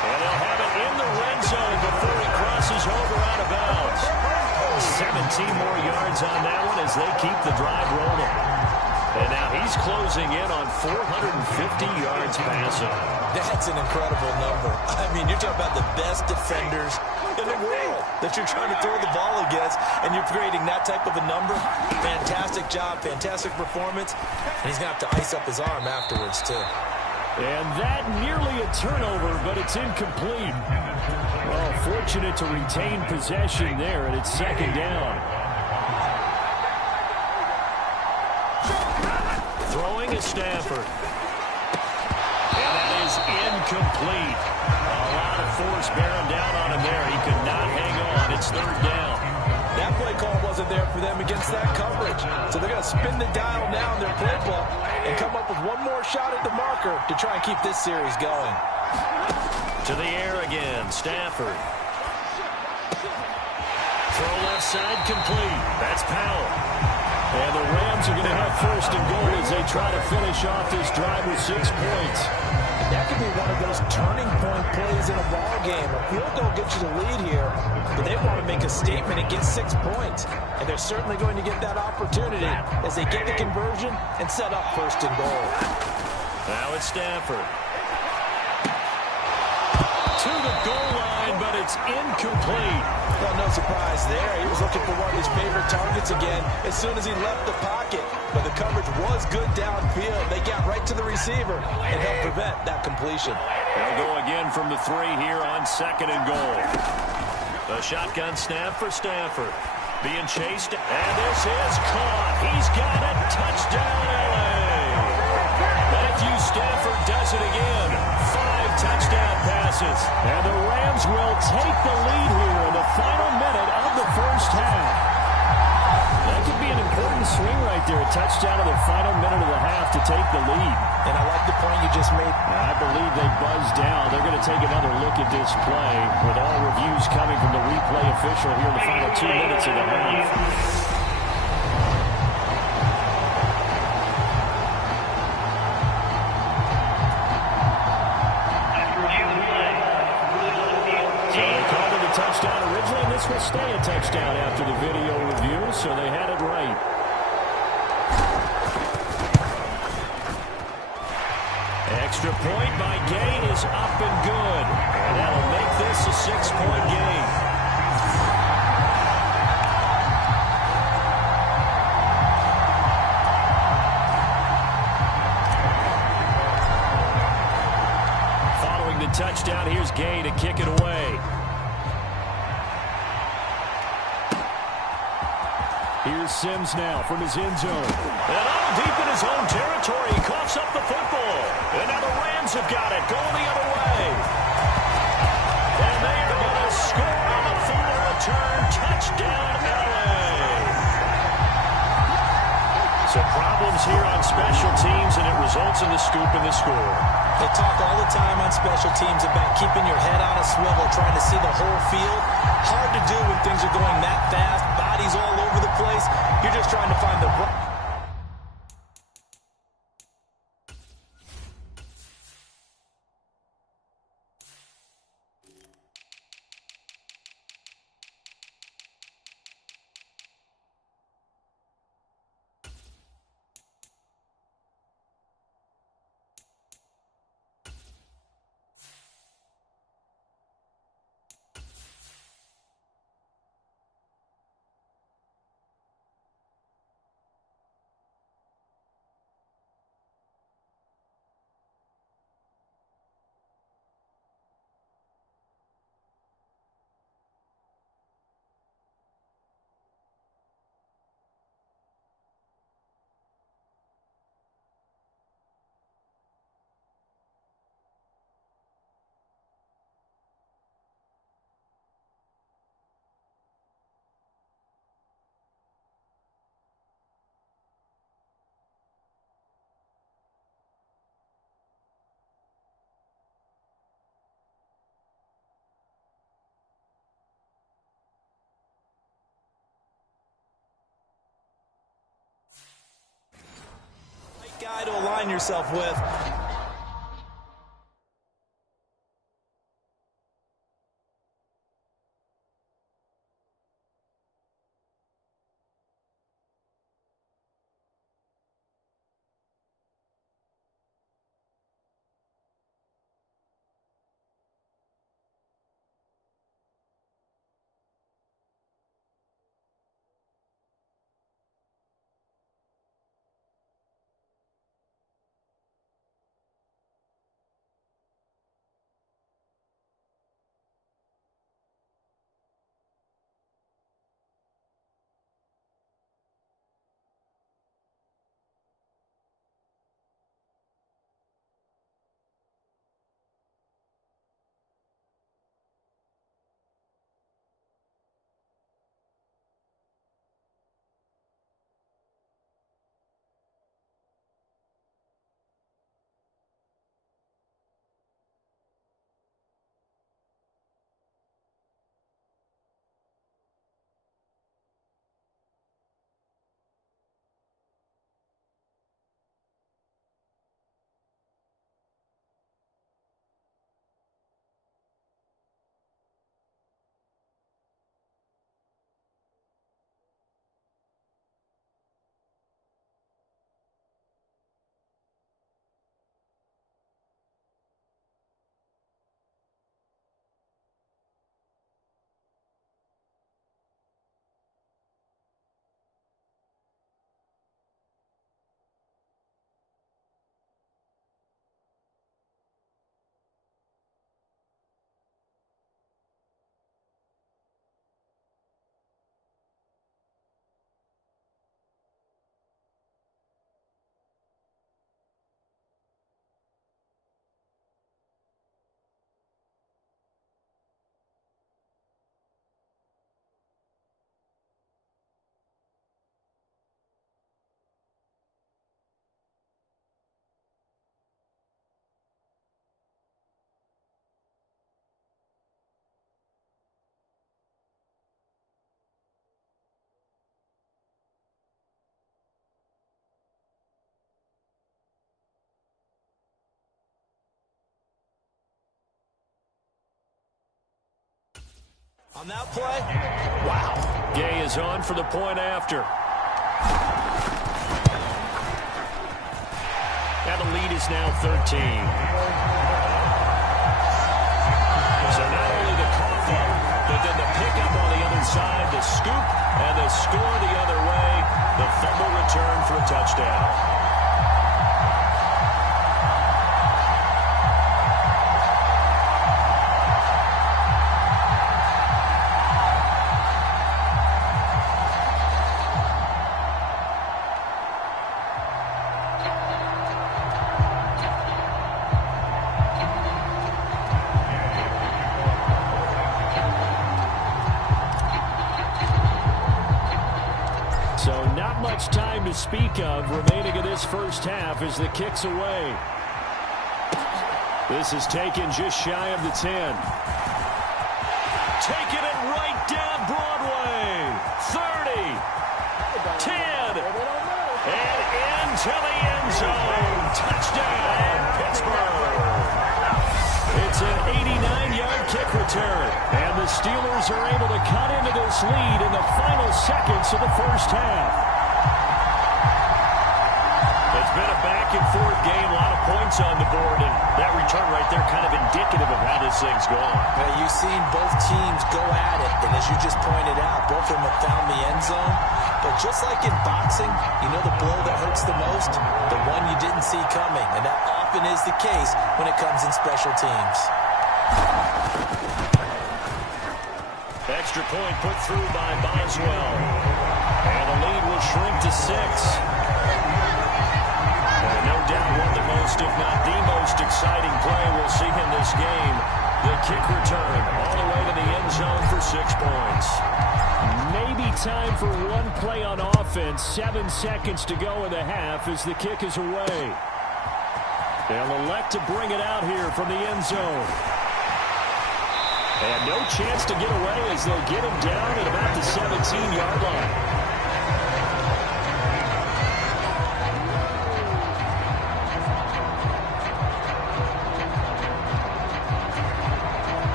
And they'll have it in the red zone before he crosses over out of bounds. 17 more yards on that one as they keep the drive rolling. And now he's closing in on 450 yards passing. That's an incredible number. I mean, you're talking about the best defenders in the world that you're trying to throw the ball against, and you're creating that type of a number. Fantastic job, fantastic performance. And he's going to have to ice up his arm afterwards, too. And that nearly a turnover, but it's incomplete. Well, fortunate to retain possession there, and it's 2nd down. Throwing is Stafford. And that is incomplete. A lot of force bearing down on him there. He could not hang on. It's 3rd down. That play call wasn't there for them against that coverage. So they're going to spin the dial now in their playbook and come up with one more shot at the marker to try and keep this series going. To the air again, Stafford. Throw left side complete. That's Powell. And the Rams are going to have 1st and goal as they try to finish off this drive with 6 points. That could be one of those turning point plays in a ball game. A field goal gets you the lead here, but they want to make a statement and get 6 points. And they're certainly going to get that opportunity as they get the conversion and set up 1st and goal. Now it's Stafford. To the goal line, but it's incomplete. Well, no surprise there. He was looking for one of his favorite targets again as soon as he left the pocket. But the coverage was good downfield. They got right to the receiver and helped prevent that completion. They'll go again from the 3 here on 2nd and goal. A shotgun snap for Stafford. Being chased, and this is caught. He's got it. Touchdown, L.A. Matthew Stafford does it again. 5 touchdown passes. And the Rams will take the lead here in the final minute of the first half. That could be an important swing right there. A touchdown in the final minute of the half to take the lead. And I like the point you just made. I believe they buzzed down. They're going to take another look at this play with all reviews coming from the replay official here in the final 2 minutes of the half. Touchdown originally, and this will stay a touchdown after the video review, so they had it right. Extra point by Gain is up and good, and that'll make this a 6-point game. Following the touchdown, here's Gain to kick it away. Here's Sims now from his end zone. And all deep in his own territory, he coughs up the football. And now the Rams have got it, going the other way. And they are going to score on the final return. Touchdown, L.A. So problems here on special teams, and it results in the scoop and the score. They talk all the time on special teams about keeping your head on a swivel, trying to see the whole field. Hard to do when things are going that fast, bodies all over the place. You're just trying to find the... guy to align yourself with. On that play, wow. Gay is on for the point after. And the lead is now 13. So not only the cough up, but then the pickup on the other side, the scoop, and the score the other way. The fumble return for a touchdown. Time to speak of remaining in this first half as the kick's away. This is taken just shy of the 10. Taking it right down Broadway. 30. 10. And into the end zone. Touchdown, Pittsburgh. It's an 89-yard kick return. And the Steelers are able to cut into this lead in the final seconds of the first half. It's been a back-and-forth game, a lot of points on the board, and that return right there kind of indicative of how this thing's going. Well, you've seen both teams go at it, and as you just pointed out, both of them have found the end zone. But just like in boxing, you know the blow that hurts the most? The one you didn't see coming, and that often is the case when it comes in special teams. Extra point put through by Boswell. And the lead will shrink to 6. No doubt one of the most, if not the most exciting play we'll see in this game. The kick return all the way to the end zone for 6 points. Maybe time for one play on offense. 7 seconds to go in the half as the kick is away. They'll elect to bring it out here from the end zone. And no chance to get away as they'll get him down at about the 17-yard line.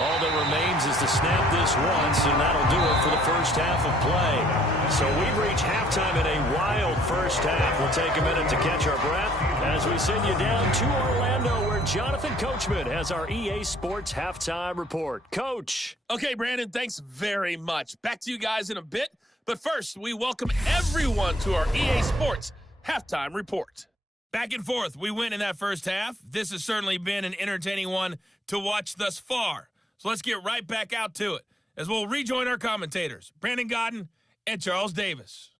All that remains is to snap this once, and that'll do it for the first half of play. So we've reached halftime in a wild first half. We'll take a minute to catch our breath as we send you down to Orlando, where Jonathan Coachman has our EA Sports Halftime Report. Coach. Okay, Brandon, thanks very much. Back to you guys in a bit. But first, we welcome everyone to our EA Sports Halftime Report. Back and forth, we win in that first half. This has certainly been an entertaining one to watch thus far. So let's get right back out to it as we'll rejoin our commentators, Brandon Godden and Charles Davis.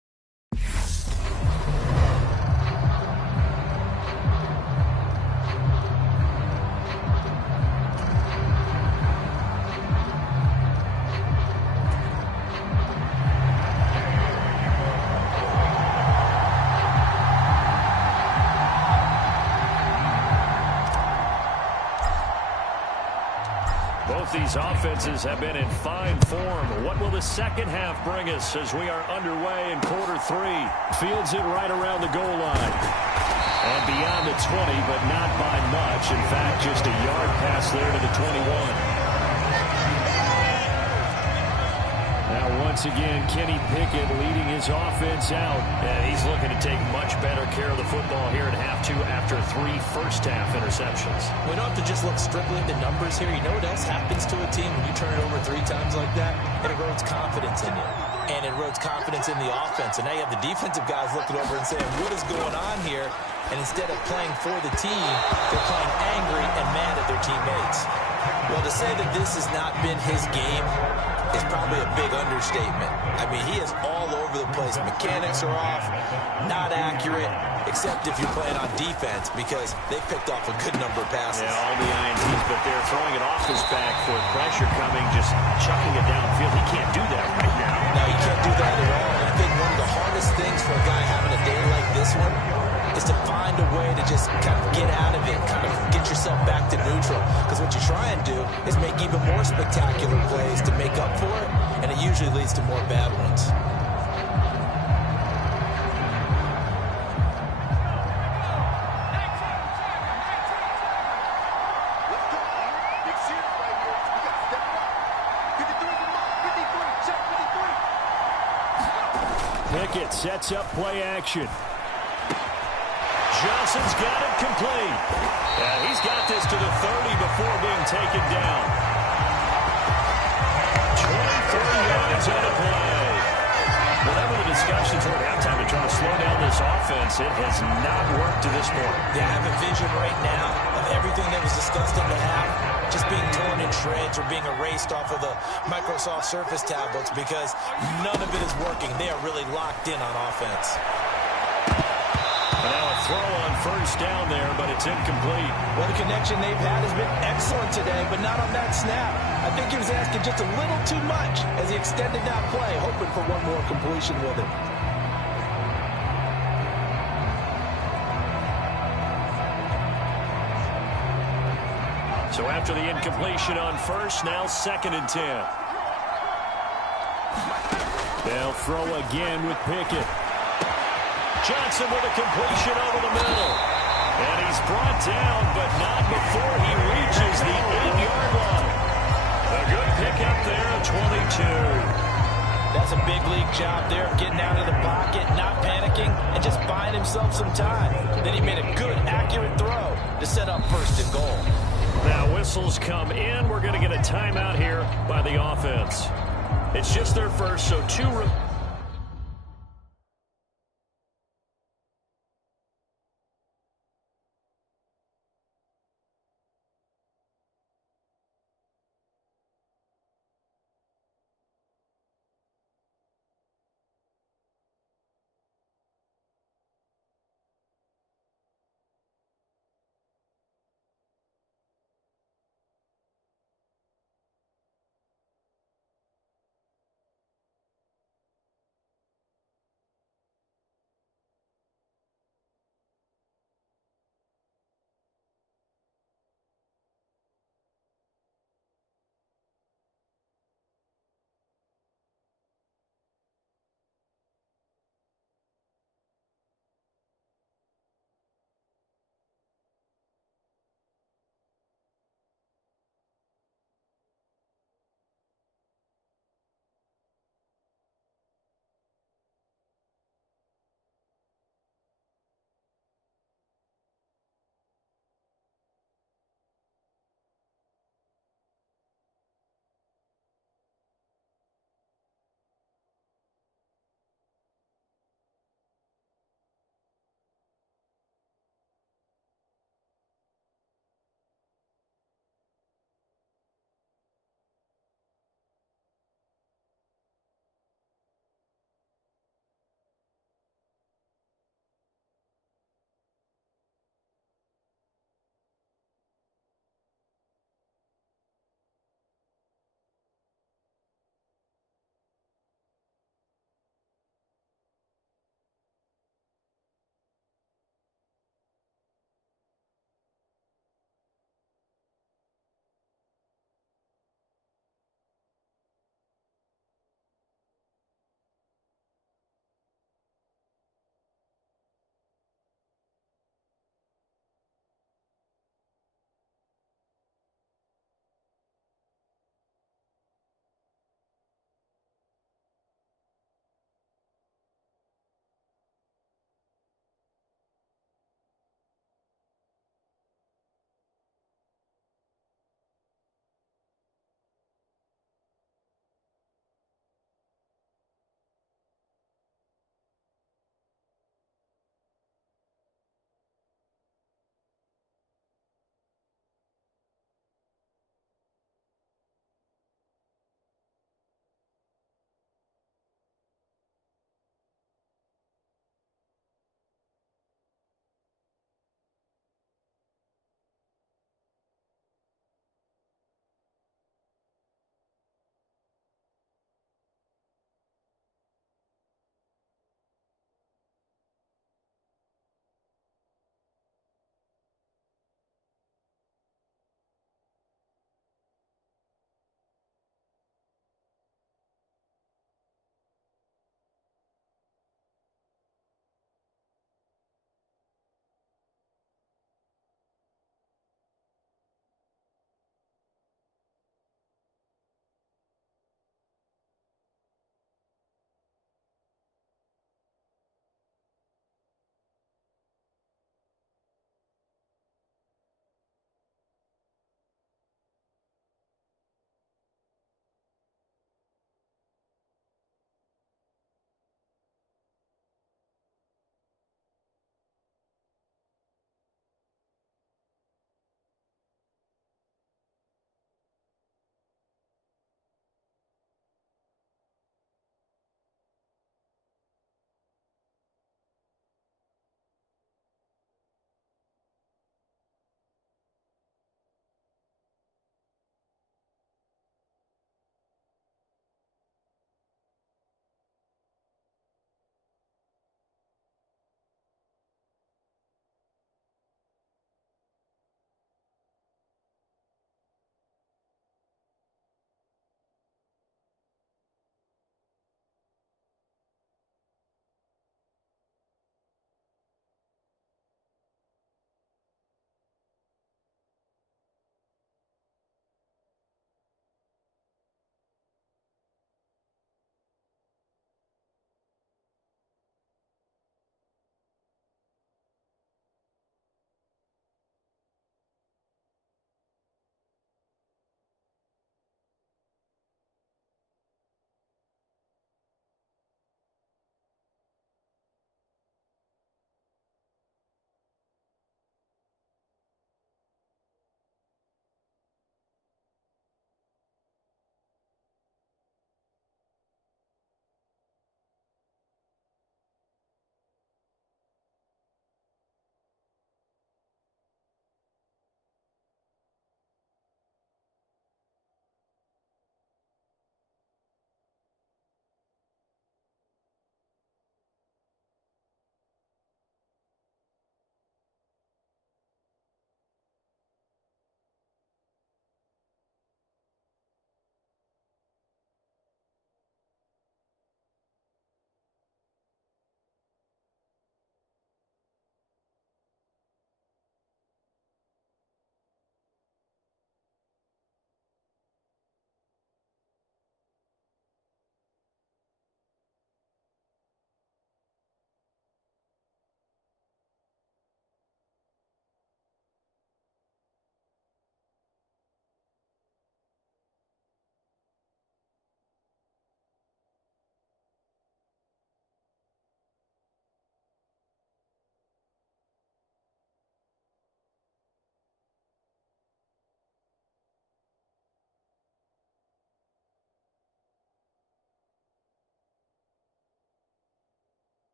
Both these offenses have been in fine form. What will the second half bring us as we are underway in quarter 3? Fields it right around the goal line. And beyond the 20, but not by much. In fact, just a yard pass there to the 21. Now, once again, Kenny Pickett leading his offense out. And he's looking to take much better care of the football here at half 2 after 3 first-half interceptions. We don't have to just look strictly at the numbers here. You know what else happens to a team when you turn it over 3 times like that? It erodes confidence in you. And it erodes confidence in the offense. And now you have the defensive guys looking over and saying, what is going on here? And instead of playing for the team, they're playing angry and mad at their teammates. Well, to say that this has not been his game is probably a big understatement. I mean, he is all over the place. Mechanics are off, not accurate, except if you're playing on defense because they picked off a good number of passes. Yeah, all the INTs, but they're throwing it off his back for pressure coming, just chucking it downfield. He can't do that right now. No, he can't do that at all. And I think one of the hardest things for a guy having a day like this one is to find a way to just kind of get out of it, kind of get yourself back to neutral. Because what you try and do is make even more spectacular plays to make up for it, and it usually leads to more bad ones. Pickett sets up play action. Johnson's got it complete. And he's got this to the 30 before being taken down. 23 yards on the play. Whatever the discussion toward halftime to try to slow down this offense, it has not worked to this point. Yeah, I have a vision right now of everything that was discussed in the half just being torn in shreds or being erased off of the Microsoft Surface tablets because none of it is working. They are really locked in on offense. Now a throw on first down there, but it's incomplete. Well, the connection they've had has been excellent today, but not on that snap. I think he was asking just a little too much as he extended that play, hoping for one more completion with it. So after the incompletion on first, now 2nd and 10. They'll throw again with Pickett. Johnson with a completion over the middle. And he's brought down, but not before he reaches the 8-yard line. A good pickup there at 22. That's a big league job there of getting out of the pocket, not panicking, and just buying himself some time. Then he made a good, accurate throw to set up 1st and goal. Now whistles come in. We're going to get a timeout here by the offense. It's just their first, so 2...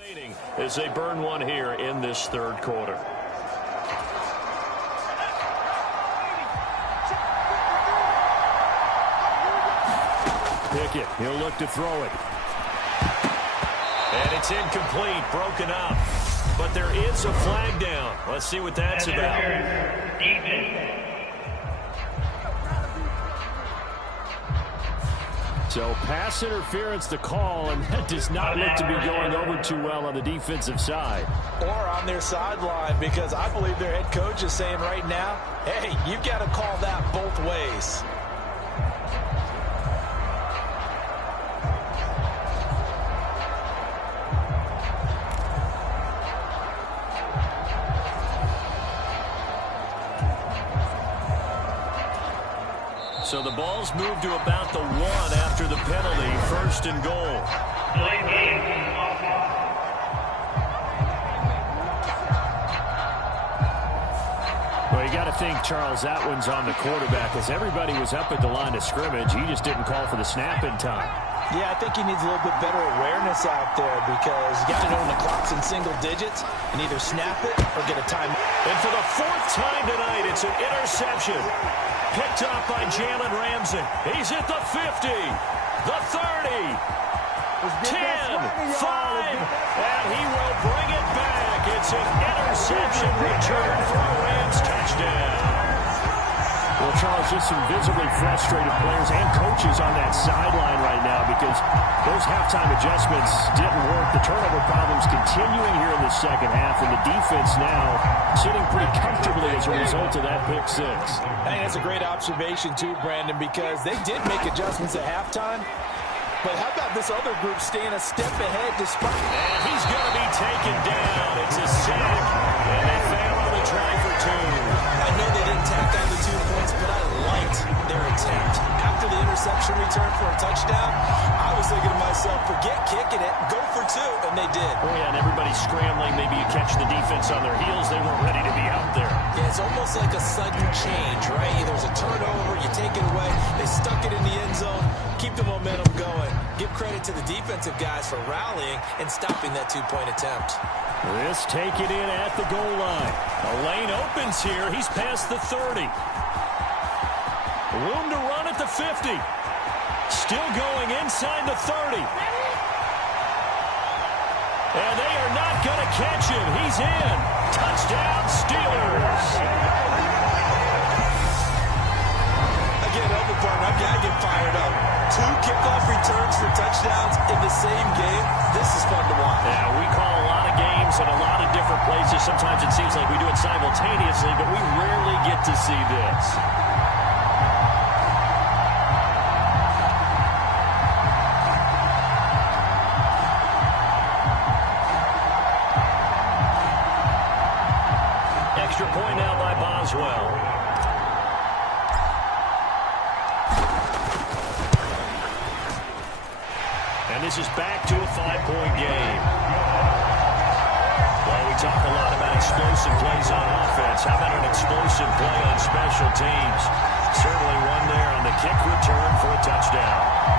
Remaining as they burn one here in this third quarter. Pickett, he'll look to throw it. And it's incomplete, broken up. But there is a flag down. Let's see what that's about. So pass interference to call, and that does not look to be going over too well on the defensive side. Or on their sideline, because I believe their head coach is saying right now, hey, you've got to call that both ways. So the ball's moved to about the 1 after the penalty, 1st and goal. Well, you got to think, Charles, that one's on the quarterback, as everybody was up at the line of scrimmage. He just didn't call for the snap in time. Yeah, I think he needs a little bit better awareness out there, because you got to know when the clock's in single digits and either snap it or get a time. And for the 4th time tonight, it's an interception. Picked up by Jalen Ramsey. He's at the 50, the 30, 10, 5, and he will bring it back. It's an interception return for a Rams touchdown. Well, Charles, just some visibly frustrated players and coaches on that sideline right now, because those halftime adjustments didn't work. The turnover problems continuing here in the second half, and the defense now sitting pretty comfortably as a result of that pick six. I think that's a great observation too, Brandon, because they did make adjustments at halftime. But how about this other group staying a step ahead despite... And he's going to be taken down. It's a sack, and they fail on the try for 2. I know they didn't tack on the 2 points, but I liked their attempt. After the interception return for a touchdown, I was thinking to myself, forget kicking it, go for 2, and they did. Oh, yeah, and everybody's scrambling. Maybe you catch the defense on their heels. They weren't ready to be out there. Yeah, it's almost like a sudden change, right? There's a turnover, you take it away, they stuck it in the end zone, keep the momentum going. Give credit to the defensive guys for rallying and stopping that 2-point attempt. This taken in at the goal line. The lane opens here. He's past the 30. Room to run at the 50. Still going inside the 30. And they are not going to catch him. He's in. Touchdown, Steelers. Again, Overblown, I've got to get fired up. 2 kickoff returns for touchdowns in the same game. This is fun to watch. Yeah, we call a lot of games in a lot of different places. Sometimes it seems like we do it simultaneously, but we rarely get to see this. Extra point now by Boswell. And this is back to a 5-point game. Well, we talk a lot about explosive plays on offense. How about an explosive play on special teams? Certainly one there on the kick return for a touchdown.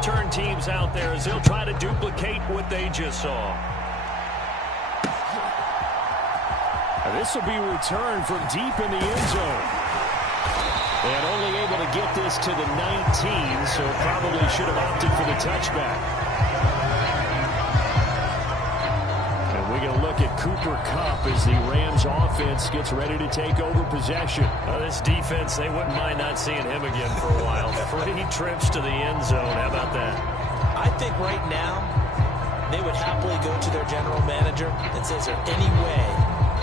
return teams out there as they'll try to duplicate what they just saw. This will be returned from deep in the end zone. And only able to get this to the 19, so probably should have opted for the touchback. And we're going to look at Cooper Kupp as the Rams offense gets ready to take over possession. This defense, they wouldn't mind not seeing him again for a while. 3 trips to the end zone. How about that? I think right now they would happily go to their general manager and say, is there any way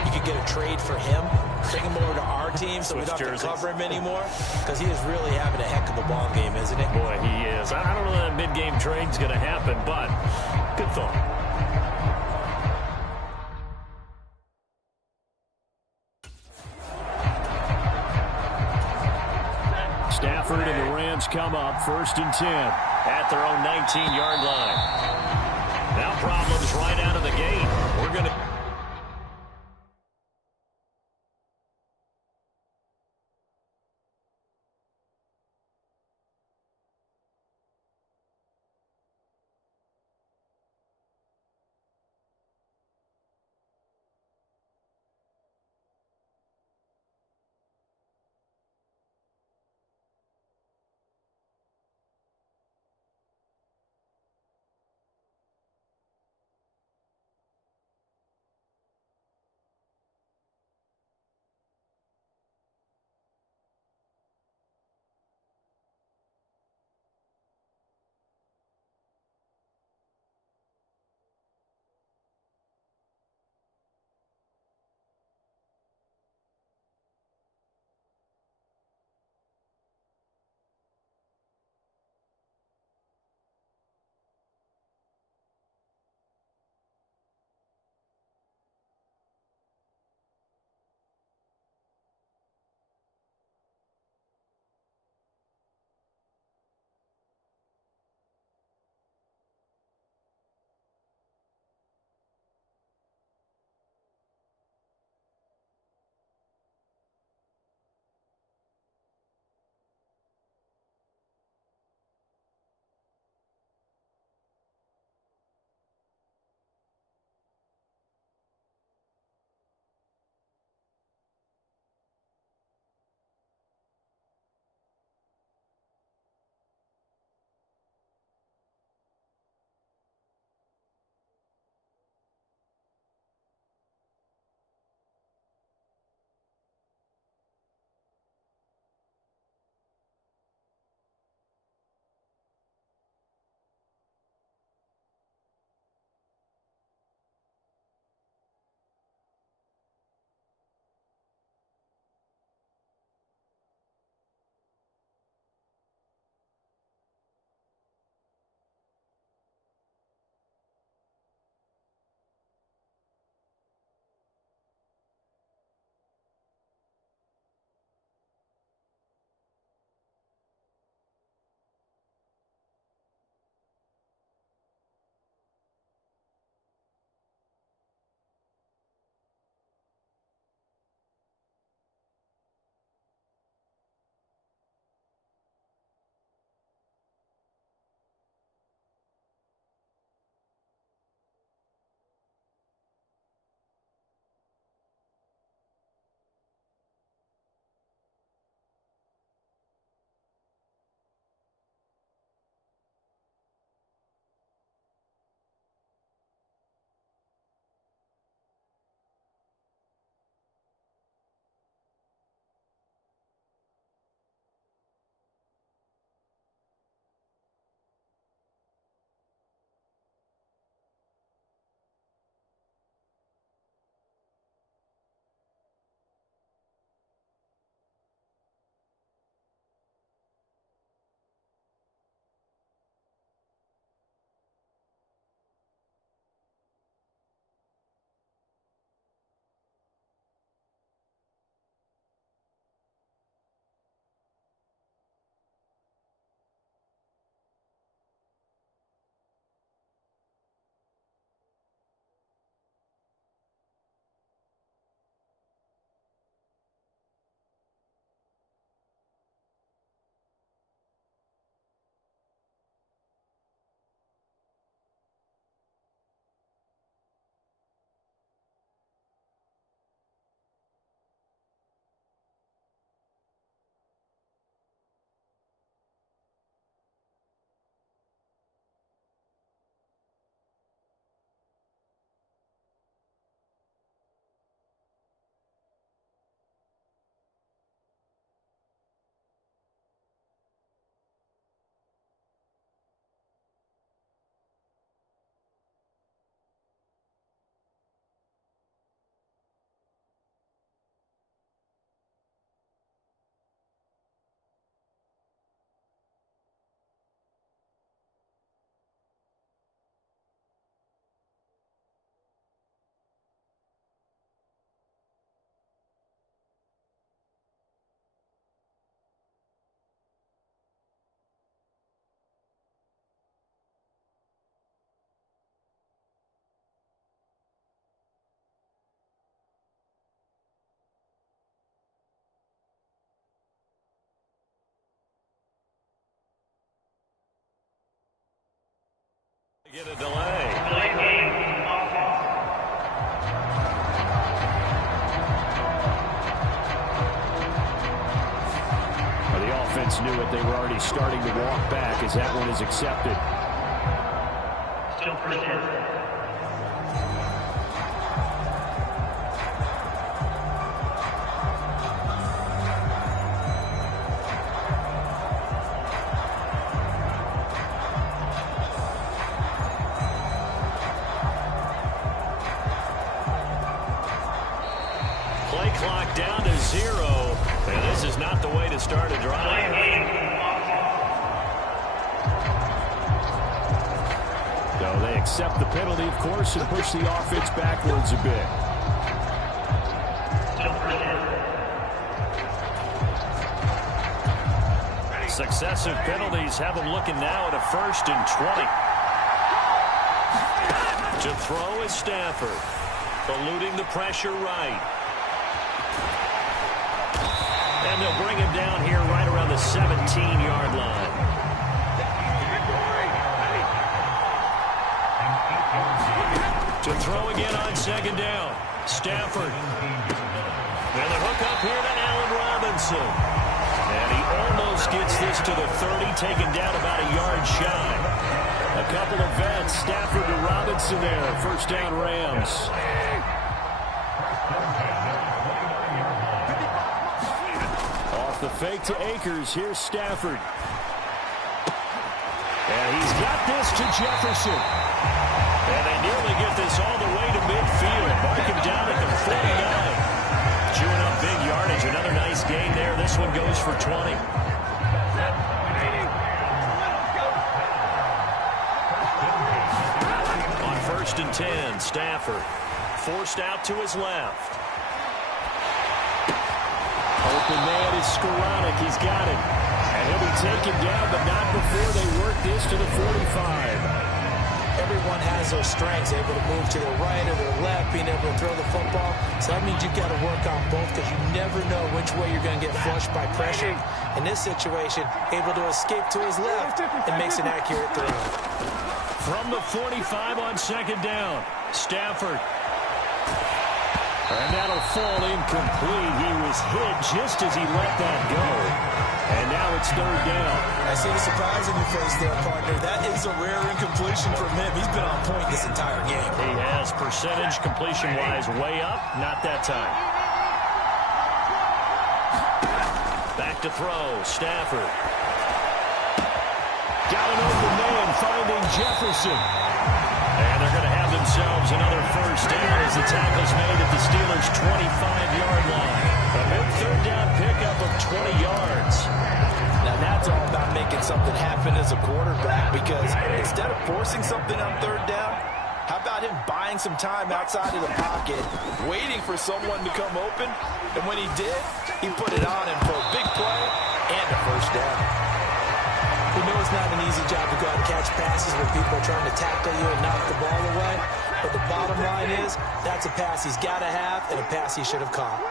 you could get a trade for him? Bring him over to our team so we don't have to cover him anymore? Because he is really having a heck of a ball game, isn't he? Boy, he is. I don't know that mid-game trade's going to happen, but good thought. Stafford and the Rams come up 1st and 10. At their own 19-yard line. Now problems right out of the gate. We're going to... Get a delay. Well, the offense knew it. They were already starting to walk back as that one is accepted. Still first down. Play clock down to 0. And this is not the way to start a drive. So they accept the penalty, of course, and push the offense backwards a bit. Still first down. Successive penalties have them looking now at a 1st and 20. To throw is Stafford. Eluding the pressure right. And they'll bring him down here right around the 17-yard line. To throw again on 2nd down. Stafford. And the hook up here to Allen Robinson. And he almost gets this to the 30, taken down about a yard shy. A couple of vets, Stafford to Robinson there. 1st down Rams. Off the fake to Akers. Here's Stafford. And he's got this to Jefferson. And they nearly get this all the way to midfield. Mark him down at the 49. Chewing up big yardage. Another nice gain there. This one goes for 20. On 1st and 10, Stafford forced out to his left. Open man is Skoranek. He's got it. And he'll be taken down, but not before they work this to the 45. Everyone has their strengths, able to move to their right or their left, being able to throw the football. So that means you've got to work on both because you never know which way you're going to get flushed by pressure. In this situation, able to escape to his left and makes an accurate throw. From the 45 on 2nd down, Stafford. And that'll fall incomplete. He was hit just as he let that go. And now it's 3rd down. I see the surprise in your face there, partner. That is a rare incompletion from him. He's been on point this entire game. He has percentage completion-wise way up. Not that time. Back to throw. Stafford. Got an open man finding Jefferson. And they're going to have themselves another 1st down as the tackle's made at the Steelers' 25-yard line. A big 3rd down pickup of 20 yards. Now that's all about making something happen as a quarterback, because instead of forcing something on 3rd down, how about him buying some time outside of the pocket, waiting for someone to come open, and when he did, he put it on him for a big play and a 1st down. We know it's not an easy job to go out and catch passes when people are trying to tackle you and knock the ball away, but the bottom line is that's a pass he's got to have and a pass he should have caught.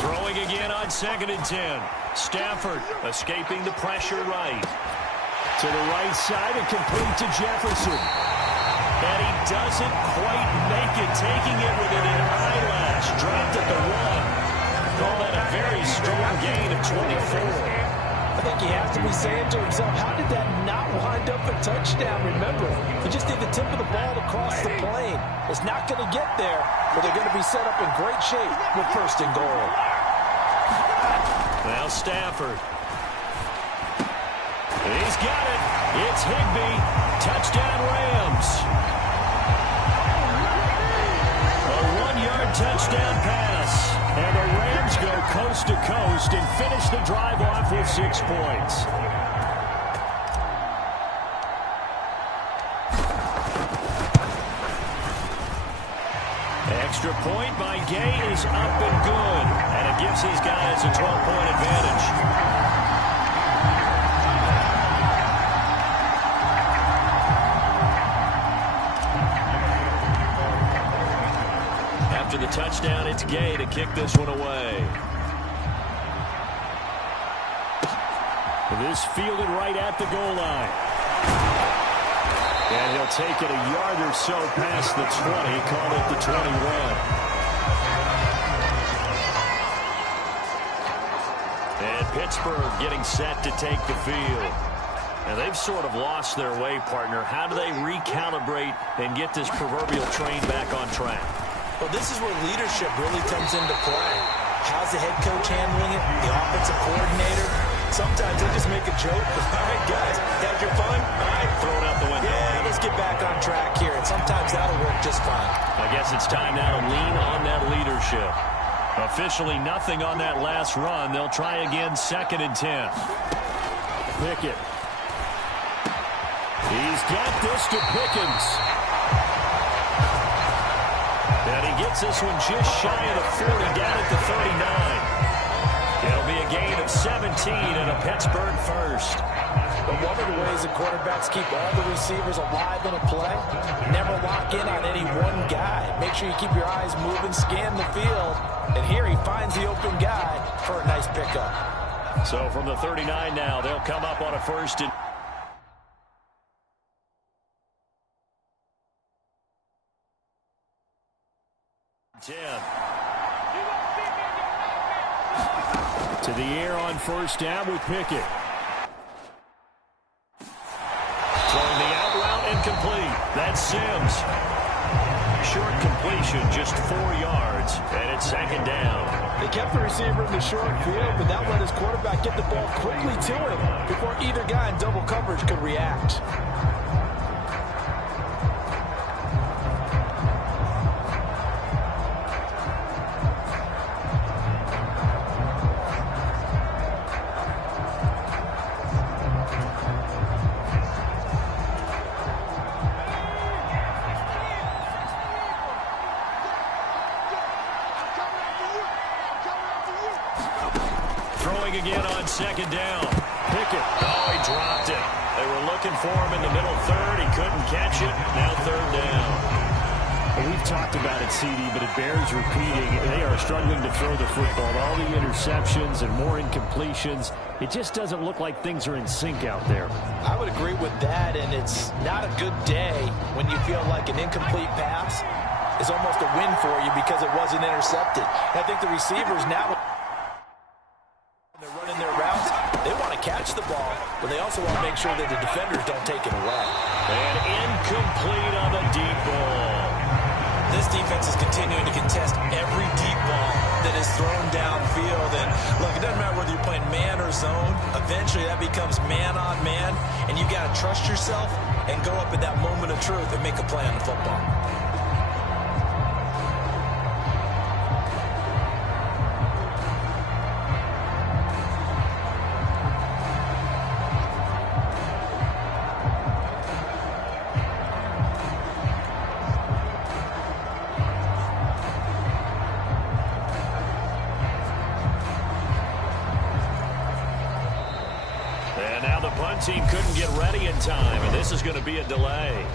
Throwing again on 2nd and 10. Stafford escaping the pressure right. To the right side and complete to Jefferson. And he doesn't quite make it, taking it within an eyelash. Dropped at the 1. Call that a very strong gain of 24. I think he has to be saying to himself, how did that not wind up a touchdown? Remember, he just did the tip of the ball across the plane. It's not going to get there, but they're going to be set up in great shape with 1st and goal. Now Stafford. He's got it. It's Higbee. Touchdown Rams. A 1-yard touchdown pass. And the Rams go coast to coast and finish the drive off with 6 points. Extra point by Gay is up and good. And it gives these guys a 12-point advantage. After the touchdown, it's Gay to kick this one away. This fielded right at the goal line. And he'll take it a yard or so past the 20, call it the 21. And Pittsburgh getting set to take the field. And they've sort of lost their way, partner. How do they recalibrate and get this proverbial train back on track? Well, this is where leadership really comes into play. How's the head coach handling it? The offensive coordinator? Sometimes they just make a joke. All right, guys, had your fun? All right, throw it out the window. Yeah, let's get back on track here. And sometimes that'll work just fine. I guess it's time now to lean on that leadership. Officially nothing on that last run. They'll try again, 2nd and 10. Pickett. He's got this to Pickens. And he gets this one just shy of the 40, down at the 39. It'll be a gain of 17 and a Pittsburgh first. But one of the ways the quarterbacks keep all the receivers alive in a play, never lock in on any one guy. Make sure you keep your eyes moving, scan the field. And here he finds the open guy for a nice pickup. So from the 39 now, they'll come up on a 1st and 10. To the air on 1st down with Pickett. Throwing the out route and complete. That's Sims. Short completion, just 4 yards, and it's 2nd down. They kept the receiver in the short field, but that let his quarterback get the ball quickly to him before either guy in double coverage could react. Throwing again on 2nd down. Pickett. Oh, he dropped it. They were looking for him in the middle 3rd. He couldn't catch it. Now 3rd down. Well, we've talked about it, CD, but it bears repeating. They are struggling to throw the football. All the interceptions and more incompletions. It just doesn't look like things are in sync out there. I would agree with that, and it's not a good day when you feel like an incomplete pass is almost a win for you because it wasn't intercepted. And I think the receivers now, they're running their routes, they want to catch the ball, but they also want to make sure that the defenders don't take it away. And incomplete on the deep ball. This defense is continuing to contest every deep ball that is thrown downfield. And look, it doesn't matter whether you're playing man or zone. Eventually that becomes man on man, and you got to trust yourself and go up at that moment of truth and make a play on the football. Team couldn't get ready in time, and this is going to be a delay.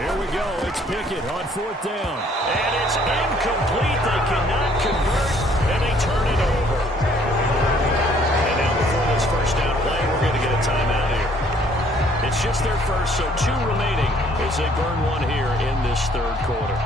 Here we go. It's Pickett on 4th down. And it's incomplete. They cannot convert, and they turn it over. And now before this first down play, we're going to get a timeout here. It's just their first, so 2 remaining as they burn one here in this third quarter.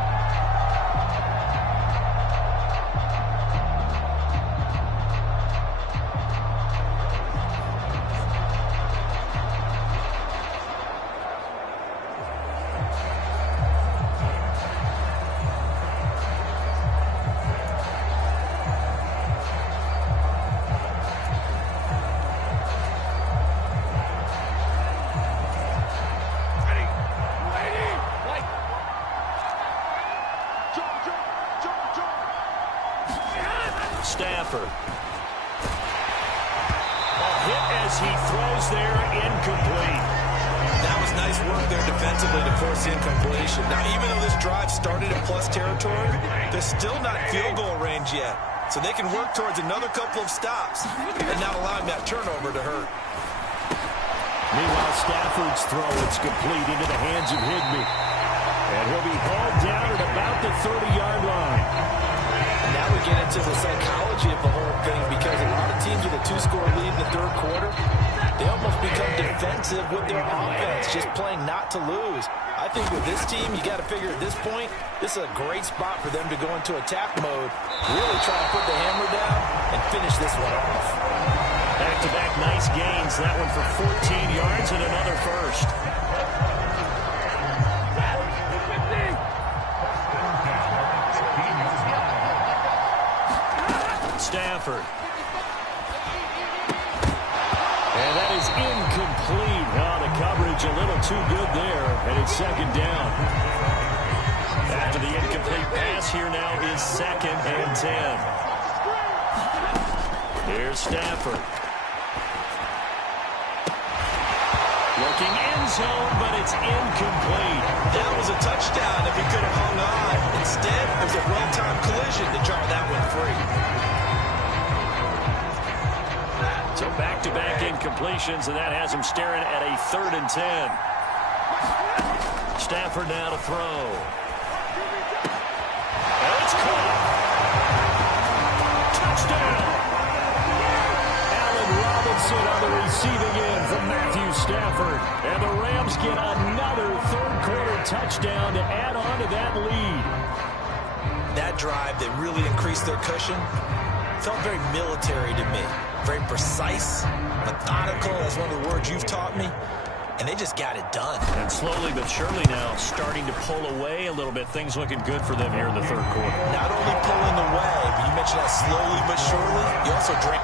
Stafford. Hit as he throws there, incomplete. That was nice work there defensively to force the incompletion. Now, even though this drive started in plus territory, they're still not field goal range yet. So they can work towards another couple of stops and not allowing that turnover to hurt. Meanwhile, Stafford's throw, it's complete into the hands of Higbee. And he'll be hauled down at about the 30-yard line. Now we get into the psychology of the whole thing, because a lot of teams with a 2-score lead in the third quarter, they almost become defensive with their offense, just playing not to lose. I think with this team, you got to figure at this point, this is a great spot for them to go into attack mode, really try to put the hammer down and finish this one off. Back-to-back nice gains. That one for 14 yards and another first. Stafford. And that is incomplete. Oh, the coverage a little too good there, and it's 2nd down. After the incomplete pass, here now is 2nd and 10. Here's Stafford. Looking end zone, but it's incomplete. That was a touchdown if he could have hung on. Instead, it was a well-timed collision to draw that one free. So back-to-back incompletions, and that has him staring at a 3rd and 10. Stafford now to throw. And it's caught. Touchdown. Allen Robinson on the receiving end from Matthew Stafford. And the Rams get another third-quarter touchdown to add on to that lead. That drive that really increased their cushion felt very military to me. Very precise, methodical, that's one of the words you've taught me, and they just got it done. And slowly but surely now starting to pull away a little bit. Things looking good for them here in the third quarter. Not only pulling away, but you mentioned that slowly but surely, you also drink.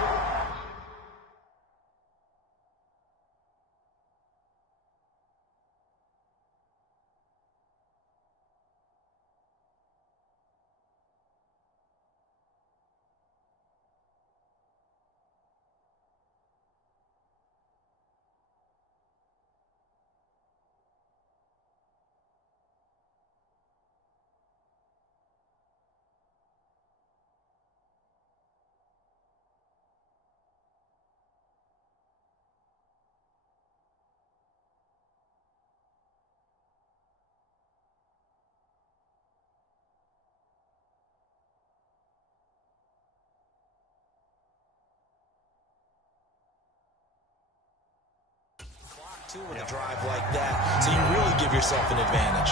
With a drive like that, so you really give yourself an advantage.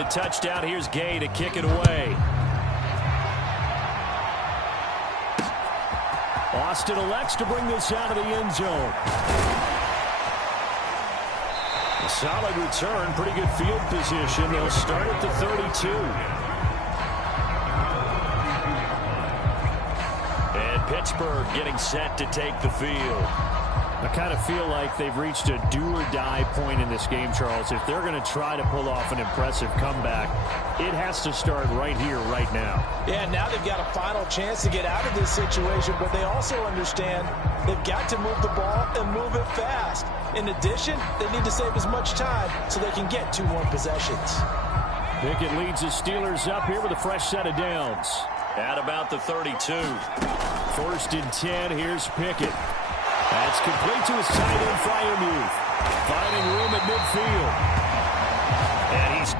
the touchdown. Here's Gay to kick it away. Austin elects to bring this out of the end zone. A solid return, pretty good field position. They'll start at the 32. And Pittsburgh getting set to take the field. I kind of feel like they've reached a do-or-die point in this game, Charles. If they're going to try to pull off an impressive comeback, it has to start right here, right now. Yeah, now they've got a final chance to get out of this situation, but they also understand they've got to move the ball and move it fast. In addition, they need to save as much time so they can get 2 more possessions. Pickett leads the Steelers up here with a fresh set of downs. At about the 32. 1st and 10, here's Pickett. That's complete to his tight end, Fryermuth. Finding room at midfield. And he's...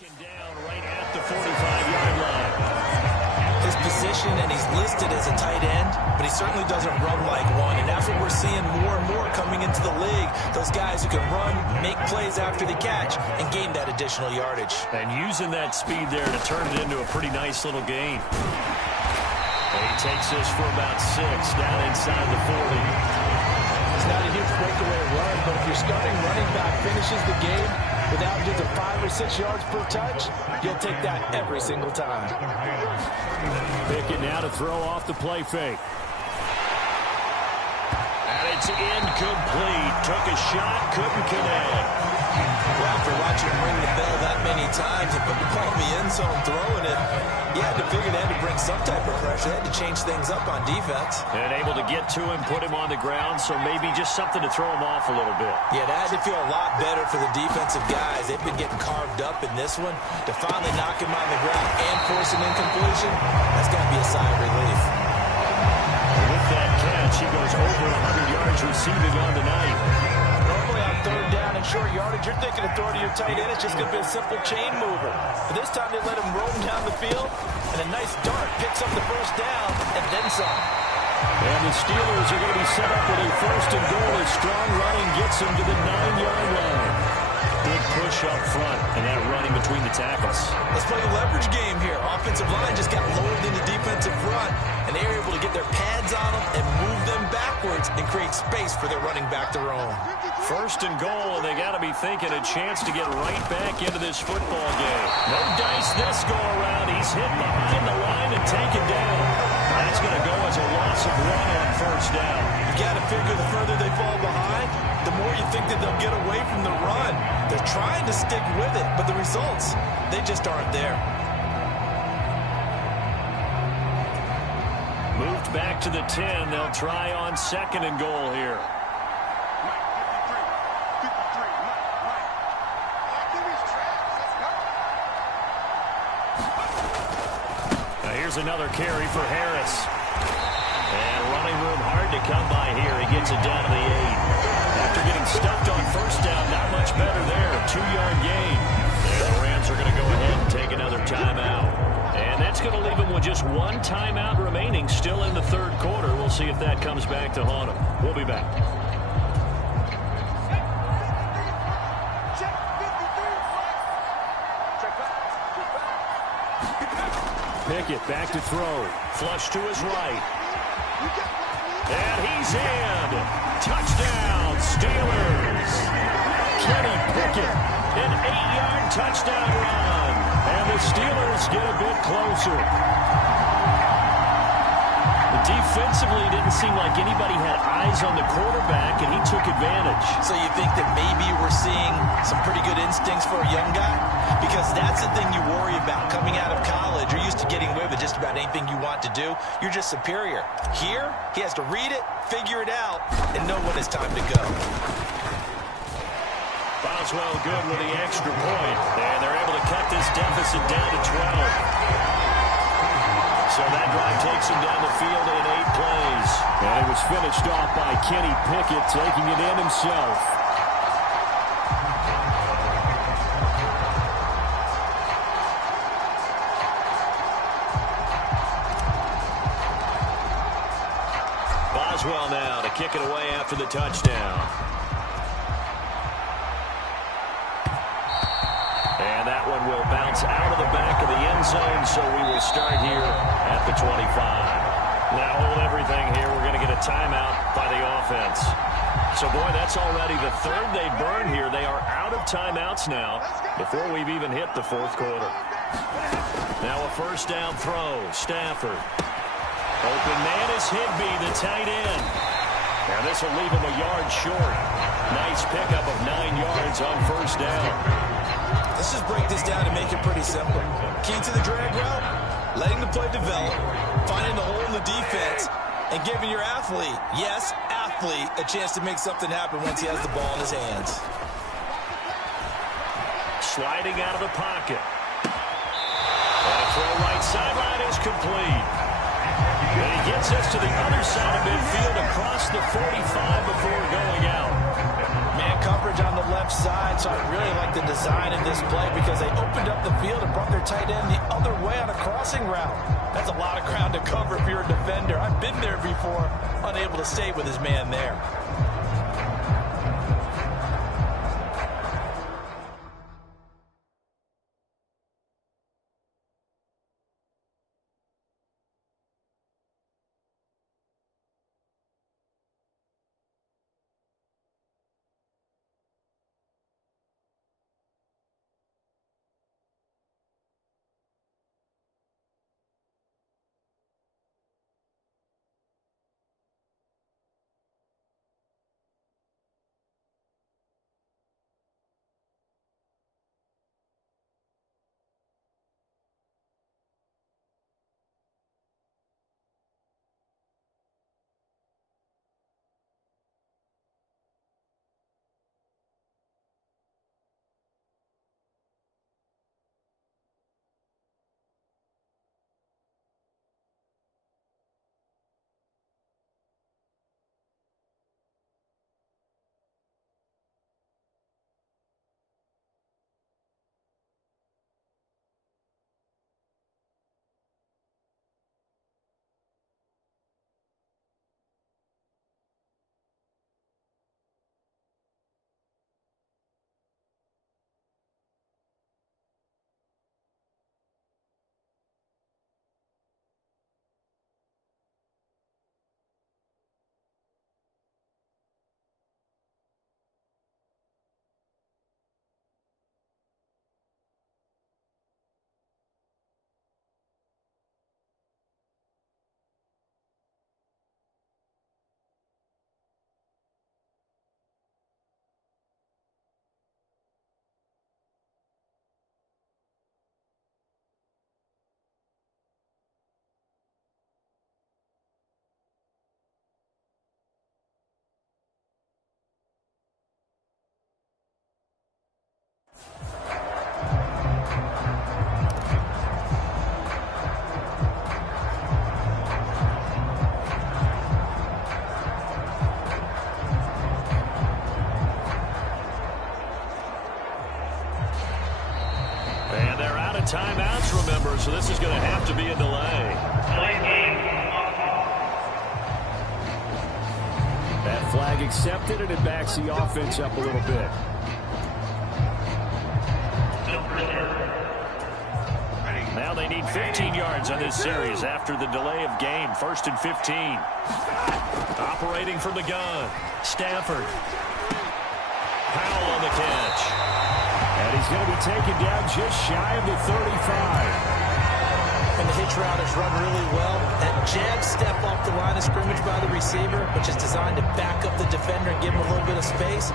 Second down right at the 45-yard line. His position, and he's listed as a tight end, but he certainly doesn't run like one, and that's what we're seeing more and more coming into the league. Those guys who can run, make plays after the catch, and gain that additional yardage. And using that speed there to turn it into a pretty nice little gain. And he takes this for about 6 down inside the 40. It's not a huge breakaway run, but if your starting running back finishes the game with averages of 5 or 6 yards per touch, you'll take that every single time. Pickett now to throw off the play fake. And it's incomplete. Took a shot, couldn't connect. Well, after watching him ring the bell that many times and put the ball in the end zone throwing it, you had to figure they had to bring some type of pressure. They had to change things up on defense. And able to get to him, put him on the ground, so maybe just something to throw him off a little bit. Yeah, that had to feel a lot better for the defensive guys. They've been getting carved up in this one. To finally knock him on the ground and force an incompletion, that's got to be a sigh of relief. With that catch, he goes over 100 yards receiving on the night. Normally on third down and short yardage, you're thinking of throwing to your tight end. It's just going to be a simple chain mover. But this time they let him roam down the field, and a nice dart picks up the first down and then some. And the Steelers are going to be set up with a first and goal as strong running gets them to the 9-yard line. Big push up front, and that running between the tackles. Let's play the leverage game here. Offensive line just got lowered in the defensive front, and they were able to get their pads on them and move them backwards and create space for their running back to roam. First and goal, and they got to be thinking a chance to get right back into this football game. No dice this go around. He's hit behind the line and taken down. That's going to go as a loss of 1 on first down. You got to figure the further they fall behind, the more you think that they'll get away from the run. They're trying to stick with it, but the results, they just aren't there. Moved back to the 10. They'll try on second and goal here. Now here's another carry for Harris. And running room hard to come by here. He gets it down to the 8. After getting stuffed on first down, not much better there. 2-yard gain. And the Rams are going to go ahead and take another timeout. And that's going to leave them with just 1 timeout remaining still in the third quarter. We'll see if that comes back to haunt them. We'll be back. Pickett back to throw. Flush to his right. And he's in. Touchdown, Steelers. Kenny Pickett, an 8-yard touchdown run. And the Steelers get a bit closer. Defensively, it didn't seem like anybody had eyes on the quarterback, and he took advantage. So you think that maybe we're seeing some pretty good instincts for a young guy? Because that's the thing you worry about coming out of college. You're used to getting away with just about anything you want to do. You're just superior. Here, he has to read it, figure it out, and know when it's time to go. Boswell good with the extra point, and they're able to cut this deficit down to 12. So that drive takes him down the field in 8 plays. And it was finished off by Kenny Pickett, taking it in himself. Boswell now to kick it away after the touchdown. And that one will bounce out of the back of the end zone, so we will start here at the 25. Now hold everything here. We're going to get a timeout by the offense. So, boy, that's already the third they burn here. They are out of timeouts now before we've even hit the fourth quarter. Now a first down throw. Stafford. Open man is Higbee, the tight end. And this will leave him a yard short. Nice pickup of 9 yards on first down. Let's just break this down and make it pretty simple. Key to the drag route, letting the play develop, finding the hole in the defense, and giving your athlete, yes, athlete, a chance to make something happen once he has the ball in his hands. Sliding out of the pocket. And a throw right sideline is complete. And he gets us to the other side of midfield across the 45 before going out. Man coverage on the left side, so I'd really like respect the design of this play because they opened up the field and brought their tight end the other way on a crossing route. That's a lot of ground to cover if you're a defender. I've been there before, unable to stay with his man there. Timeouts, remember, so this is going to have to be a delay. That flag accepted, and it backs the offense up a little bit. Now they need 15 yards on this series after the delay of game. 1st and 15. Operating from the gun. Stafford. Powell on the catch. And he's going to be taken down just shy of the 35. And the hitch route is run really well. That jab step off the line of scrimmage by the receiver, which is designed to back up the defender and give him a little bit of space.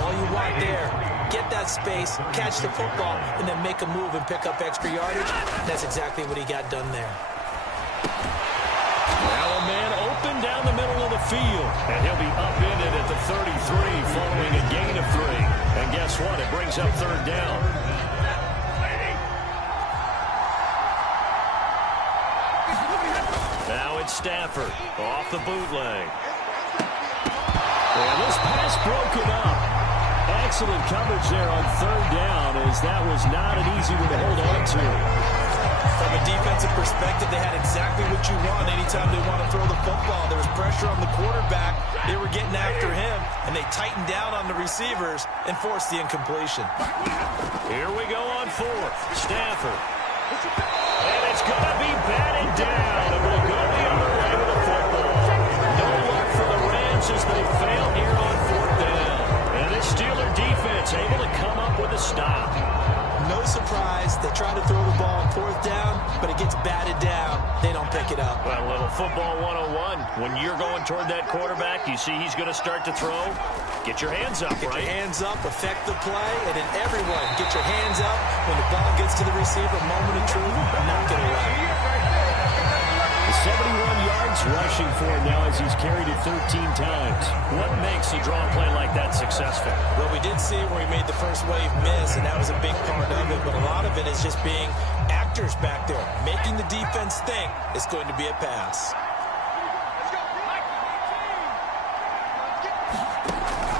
All you want there, get that space, catch the football, and then make a move and pick up extra yardage. That's exactly what he got done there. Now a man open down the middle of the field. And he'll be upended at the 33 following a gain of 3. And guess what? It brings up 3rd down. Now it's Stafford off the bootleg. And this pass broken up. Excellent coverage there on 3rd down, as that was not an easy one to hold on to. From a defensive perspective, they had exactly what you want anytime they want to throw the football. There was pressure on the quarterback. They were getting after him, and they tightened down on the receivers and forced the incompletion. Here we go on 4th. Stafford. And it's going to be batted down. It will go the other way with the football. No luck for the Rams as they fail here on 4th down. And this Steeler defense able to come up with a stop. No surprise. They try to throw the ball on 4th down, but it gets batted down. They don't pick it up. Well, a little football 101. When you're going toward that quarterback, you see he's going to start to throw. Get your hands up, Get right? your hands up, affect the play, and then everyone get your hands up. When the ball gets to the receiver, moment of truth, knock it away. 71 yards rushing for him now as he's carried it 13 times. What makes a draw play like that successful? Well, we did see where he made the first wave miss, and that was a big part of it, but a lot of it is just being actors back there, making the defense think it's going to be a pass.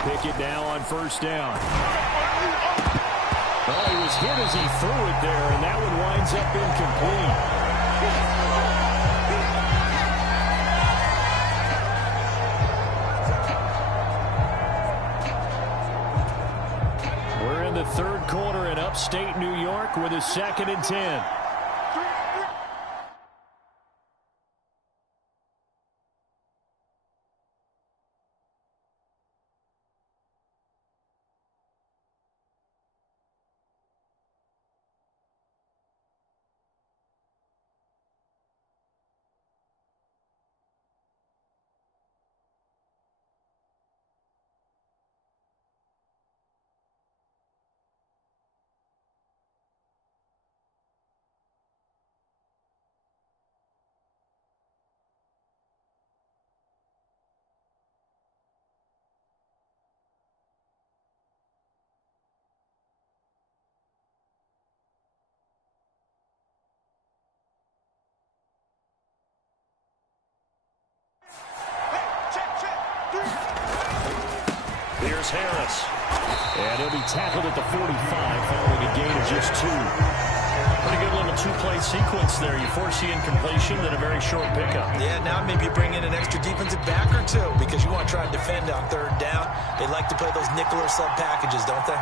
Pick it now on 1st down. was hit as he threw it there, and that one winds up incomplete. We're in the third quarter in upstate New York with a 2nd and 10. Here's Harris. And he'll be tackled at the 45 following a gain of just 2. Pretty good little two-play sequence there. You force the incompletion, then a very short pickup. Yeah, now maybe you bring in an extra defensive back or two because you want to try to defend on 3rd down. They like to play those nickel or sub packages, don't they?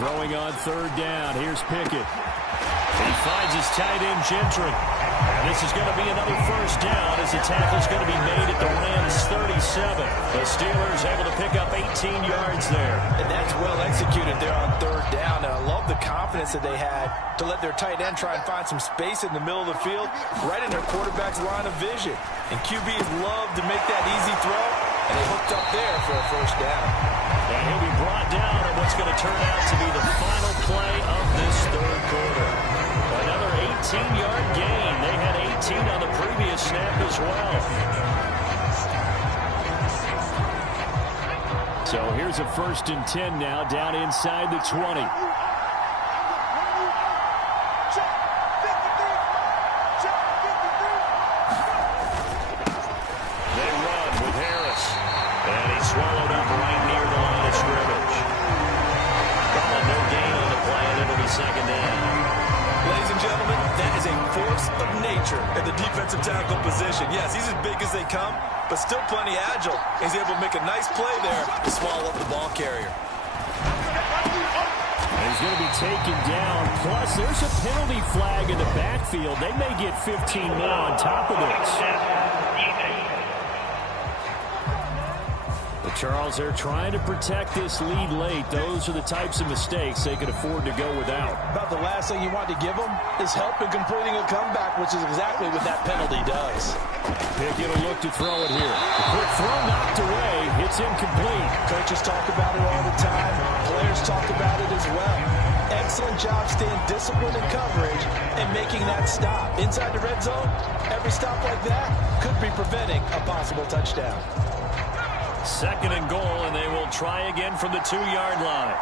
Throwing on 3rd down. Here's Pickett. He finds his tight end, Gentry. And this is going to be another 1st down as the tackle's going to be made at the Rams' 37. The Steelers able to pick up 18 yards there. And that's well executed there on 3rd down. And I love the confidence that they had to let their tight end try and find some space in the middle of the field, right in their quarterback's line of vision. And QBs love to make that easy throw, and they hooked up there for a 1st down. And he'll be brought down on what's going to turn out to be the final play of this 3rd quarter. Another 18-yard gain. They had 18 on the previous snap as well. So here's a 1st and 10 now, down inside the 20. They run with Harris. And he's swallowed up right near the line of scrimmage. Calling no gain on the play, and it'll be 2nd down. Ladies and gentlemen, that is a force of nature at the defensive tackle position. Yes, he's as big as they come, but still plenty agile. He's able to make a nice play there to swallow up the ball carrier. He's going to be taken down. Plus, there's a penalty flag in the backfield. They may get 15 more on top of this. Charles, they're trying to protect this lead late. Those are the types of mistakes they could afford to go without. About the last thing you want to give them is help in completing a comeback, which is exactly what that penalty does. Pickett will look to throw it here. The quick throw knocked away. It's incomplete. Coaches talk about it all the time. Players talk about it as well. Excellent job staying disciplined in coverage and making that stop. Inside the red zone, every stop like that could be preventing a possible touchdown. 2nd and goal, and they will try again from the 2-yard line.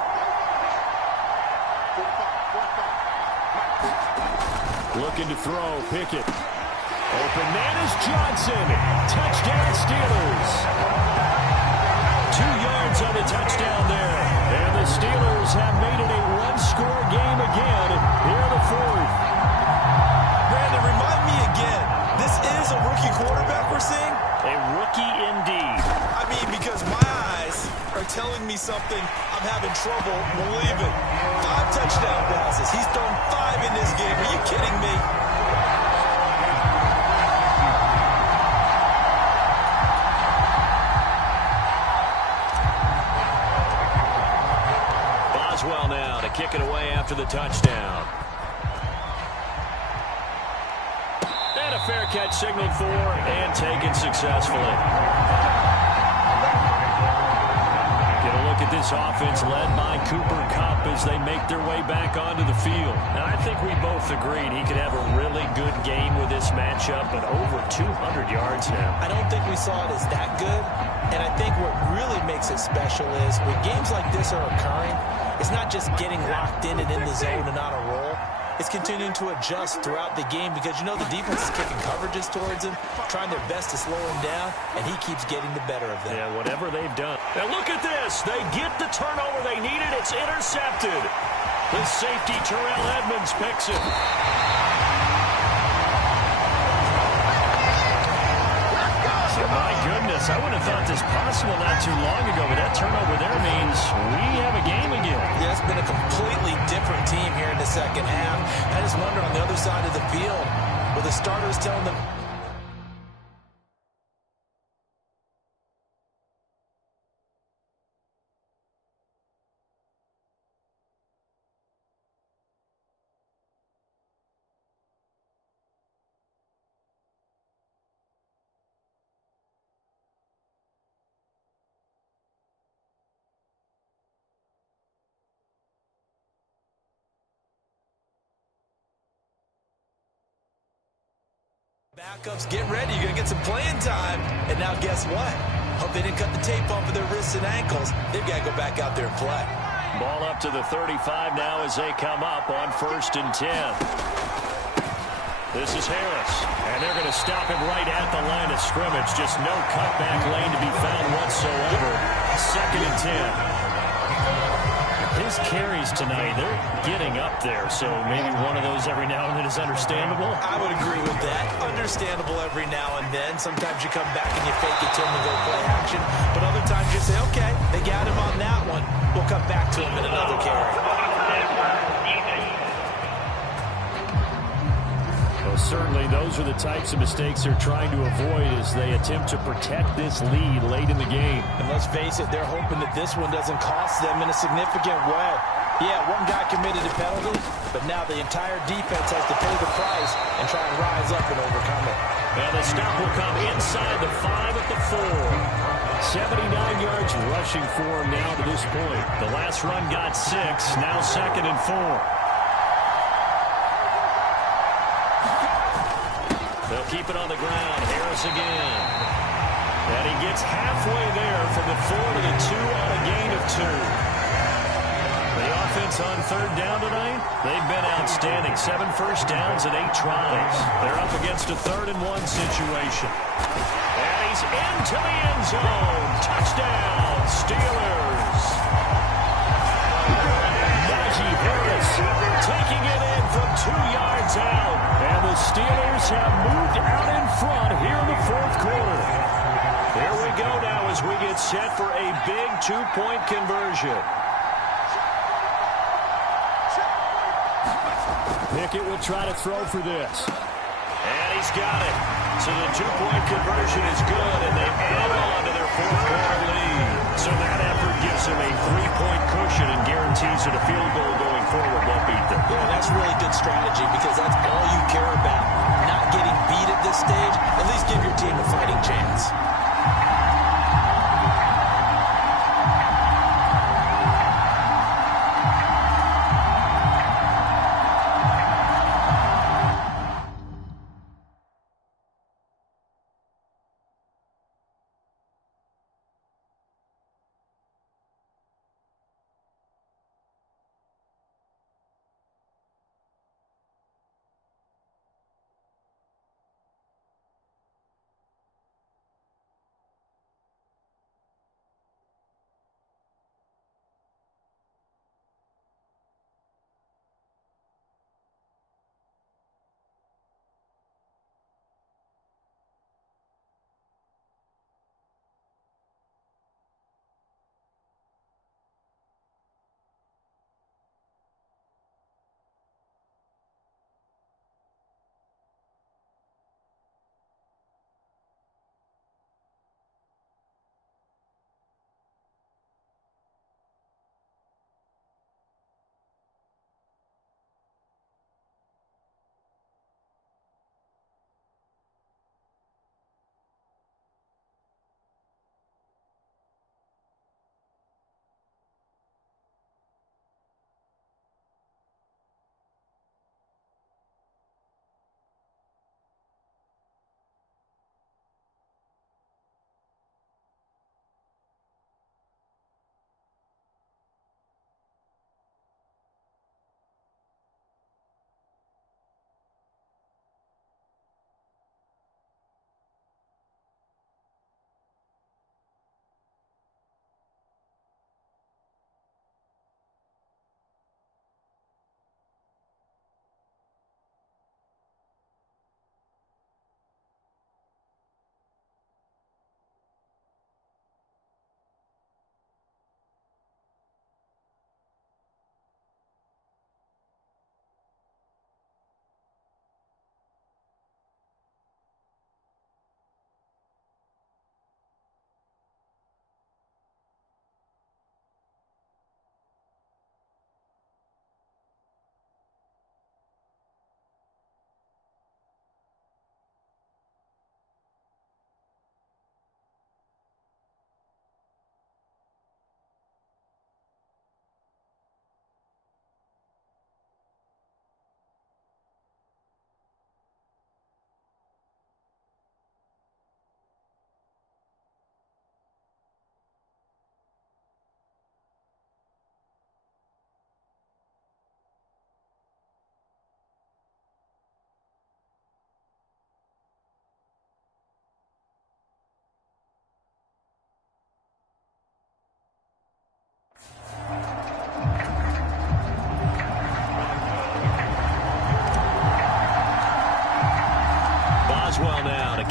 Looking to throw, Pickett. Open man is Johnson. Touchdown Steelers. 2 yards on the touchdown there. And the Steelers have made it a one-score game again here in the 4th. Brandon, remind me again, this is a rookie quarterback we're seeing? A rookie indeed. I mean, because my eyes are telling me something I'm having trouble believing. 5 touchdown passes. He's thrown 5 in this game. Are you kidding me? Boswell now to kick it away after the touchdown. And a fair catch signaled for and taken successfully. Get a look at this offense led by Cooper Kupp as they make their way back onto the field. And I think we both agreed he could have a really good game with this matchup, but over 200 yards now. I don't think we saw it as that good. And I think what really makes it special is when games like this are occurring, it's not just getting locked in and in the zone and on a roll. It's continuing to adjust throughout the game because, you know, the defense is kicking coverages towards him, trying their best to slow him down, and he keeps getting the better of them. Yeah, whatever they've done. Now look at this. They get the turnover they needed, It's intercepted. The safety, Terrell Edmonds, picks it. My goodness, I wouldn't have thought this possible not too long ago, but that turnover there means we have a game again. Yeah, it's been a completely different team here in the second half. I just wonder on the other side of the field, will the starters telling them... Backups, get ready. You're going to get some playing time. And now guess what? Hope they didn't cut the tape off of their wrists and ankles. They've got to go back out there and play. Ball up to the 35 now as they come up on 1st and 10. This is Harris, and they're going to stop him right at the line of scrimmage. Just no cutback lane to be found whatsoever. 2nd and 10. His carries tonight, they're getting up there, so maybe one of those every now and then is understandable. I would agree with that. Understandable every now and then. Sometimes you come back and you fake it to him and go play action, but other times you say, okay, they got him on that one. We'll come back to him in another carry. Well, certainly those are the types of mistakes they're trying to avoid as they attempt to protect this lead late in the game. And let's face it, they're hoping that this one doesn't cost them in a significant way. Yeah, one guy committed a penalty, but now the entire defense has to pay the price and try and rise up and overcome it. And the stop will come inside the 5 at the 4. 79 yards rushing for him now to this point. The last run got 6, now 2nd and 4. They'll keep it on the ground. Harris again. And he gets halfway there from the 4 to the 2 on a gain of 2. The offense on 3rd down tonight, they've been outstanding. 7 first downs and 8 tries. They're up against a 3rd and 1 situation. And he's into the end zone. Touchdown, Steelers. Najee Harris taking it in from 2 yards out. And the Steelers have moved out in front here in the 4th quarter. Here we go now as we get set for a big 2-point conversion. Pickett will try to throw for this. And he's got it. So the 2-point conversion is good, and they add on to their 4th quarter lead. So that effort gives them a 3-point cushion and guarantees that a field goal going forward won't beat them. Yeah, that's really good strategy because that's all you care about. Not getting beat at this stage. At least give your team a fighting chance.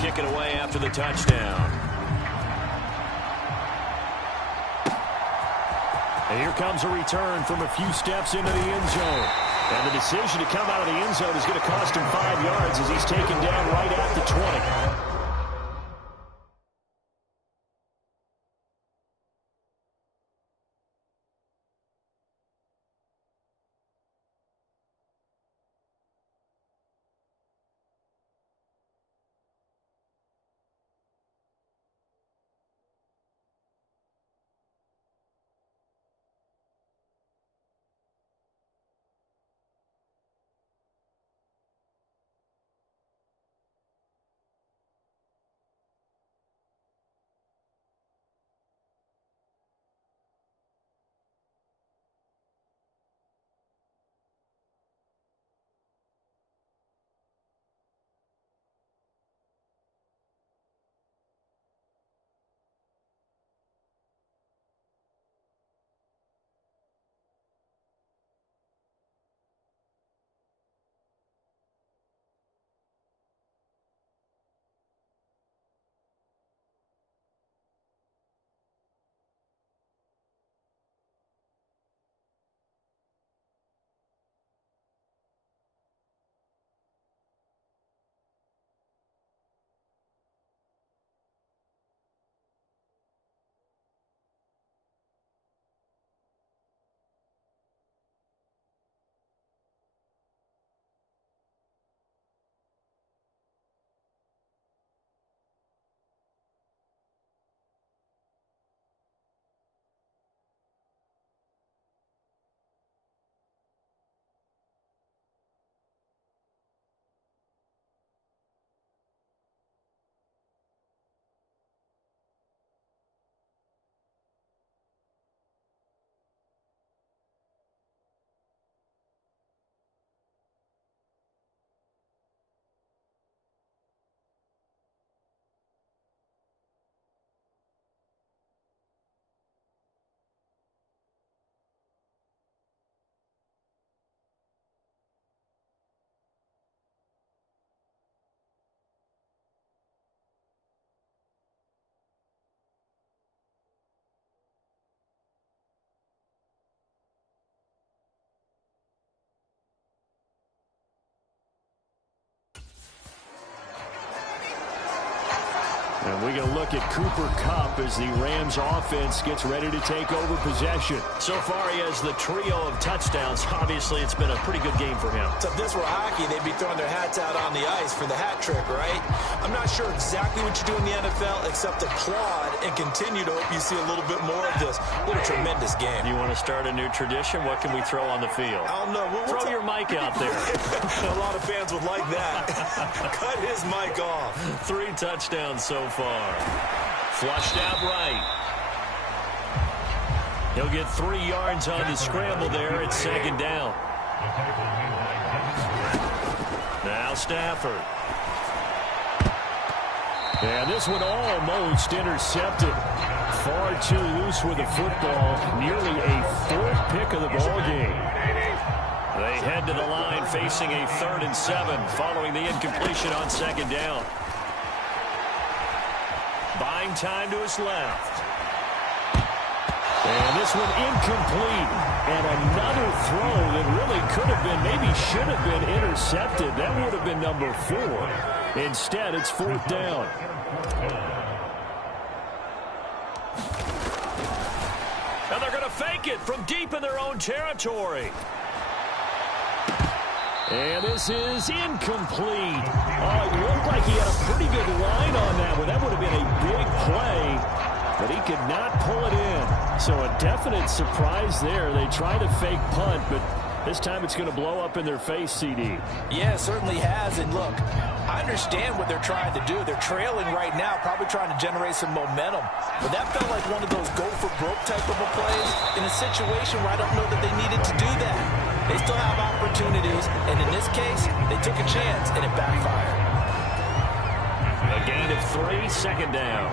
kick it away after the touchdown. And here comes a return from a few steps into the end zone. And the decision to come out of the end zone is going to cost him 5 yards as he's taken down right at the 20. And we're going to look at Cooper Kupp as the Rams offense gets ready to take over possession. So far, he has the trio of touchdowns. Obviously, it's been a pretty good game for him. So if this were hockey, they'd be throwing their hats out on the ice for the hat trick, right? I'm not sure exactly what you do in the NFL except applaud and continue to hope you see a little bit more of this. What a tremendous game. You want to start a new tradition? What can we throw on the field? I don't know. Throw your mic out there. A lot of fans would like that. Cut his mic off. 3 touchdowns so far. Flushed out right. He'll get 3 yards on the scramble there at second down. Now Stafford. And this one almost intercepted. Far too loose with the football. Nearly a 4th pick of the ball game. They head to the line facing a 3rd and 7 following the incompletion on second down. Buying time to his left. And this one incomplete. And another throw that really could have been, maybe should have been intercepted. That would have been number 4. Instead, it's 4th down. And they're going to fake it from deep in their own territory. And this is incomplete. Oh, it looked like he had a pretty good line on that one. That would have been a big play, but he could not pull it in. So a definite surprise there. They tried to fake punt, but this time it's going to blow up in their face, CD. Yeah, it certainly has. And look, I understand what they're trying to do. They're trailing right now, probably trying to generate some momentum. But that felt like one of those go-for-broke type of a plays in a situation where I don't know that they needed to do that. They still have opportunities, and in this case, they took a chance, and it backfired. A gain of 3, second down.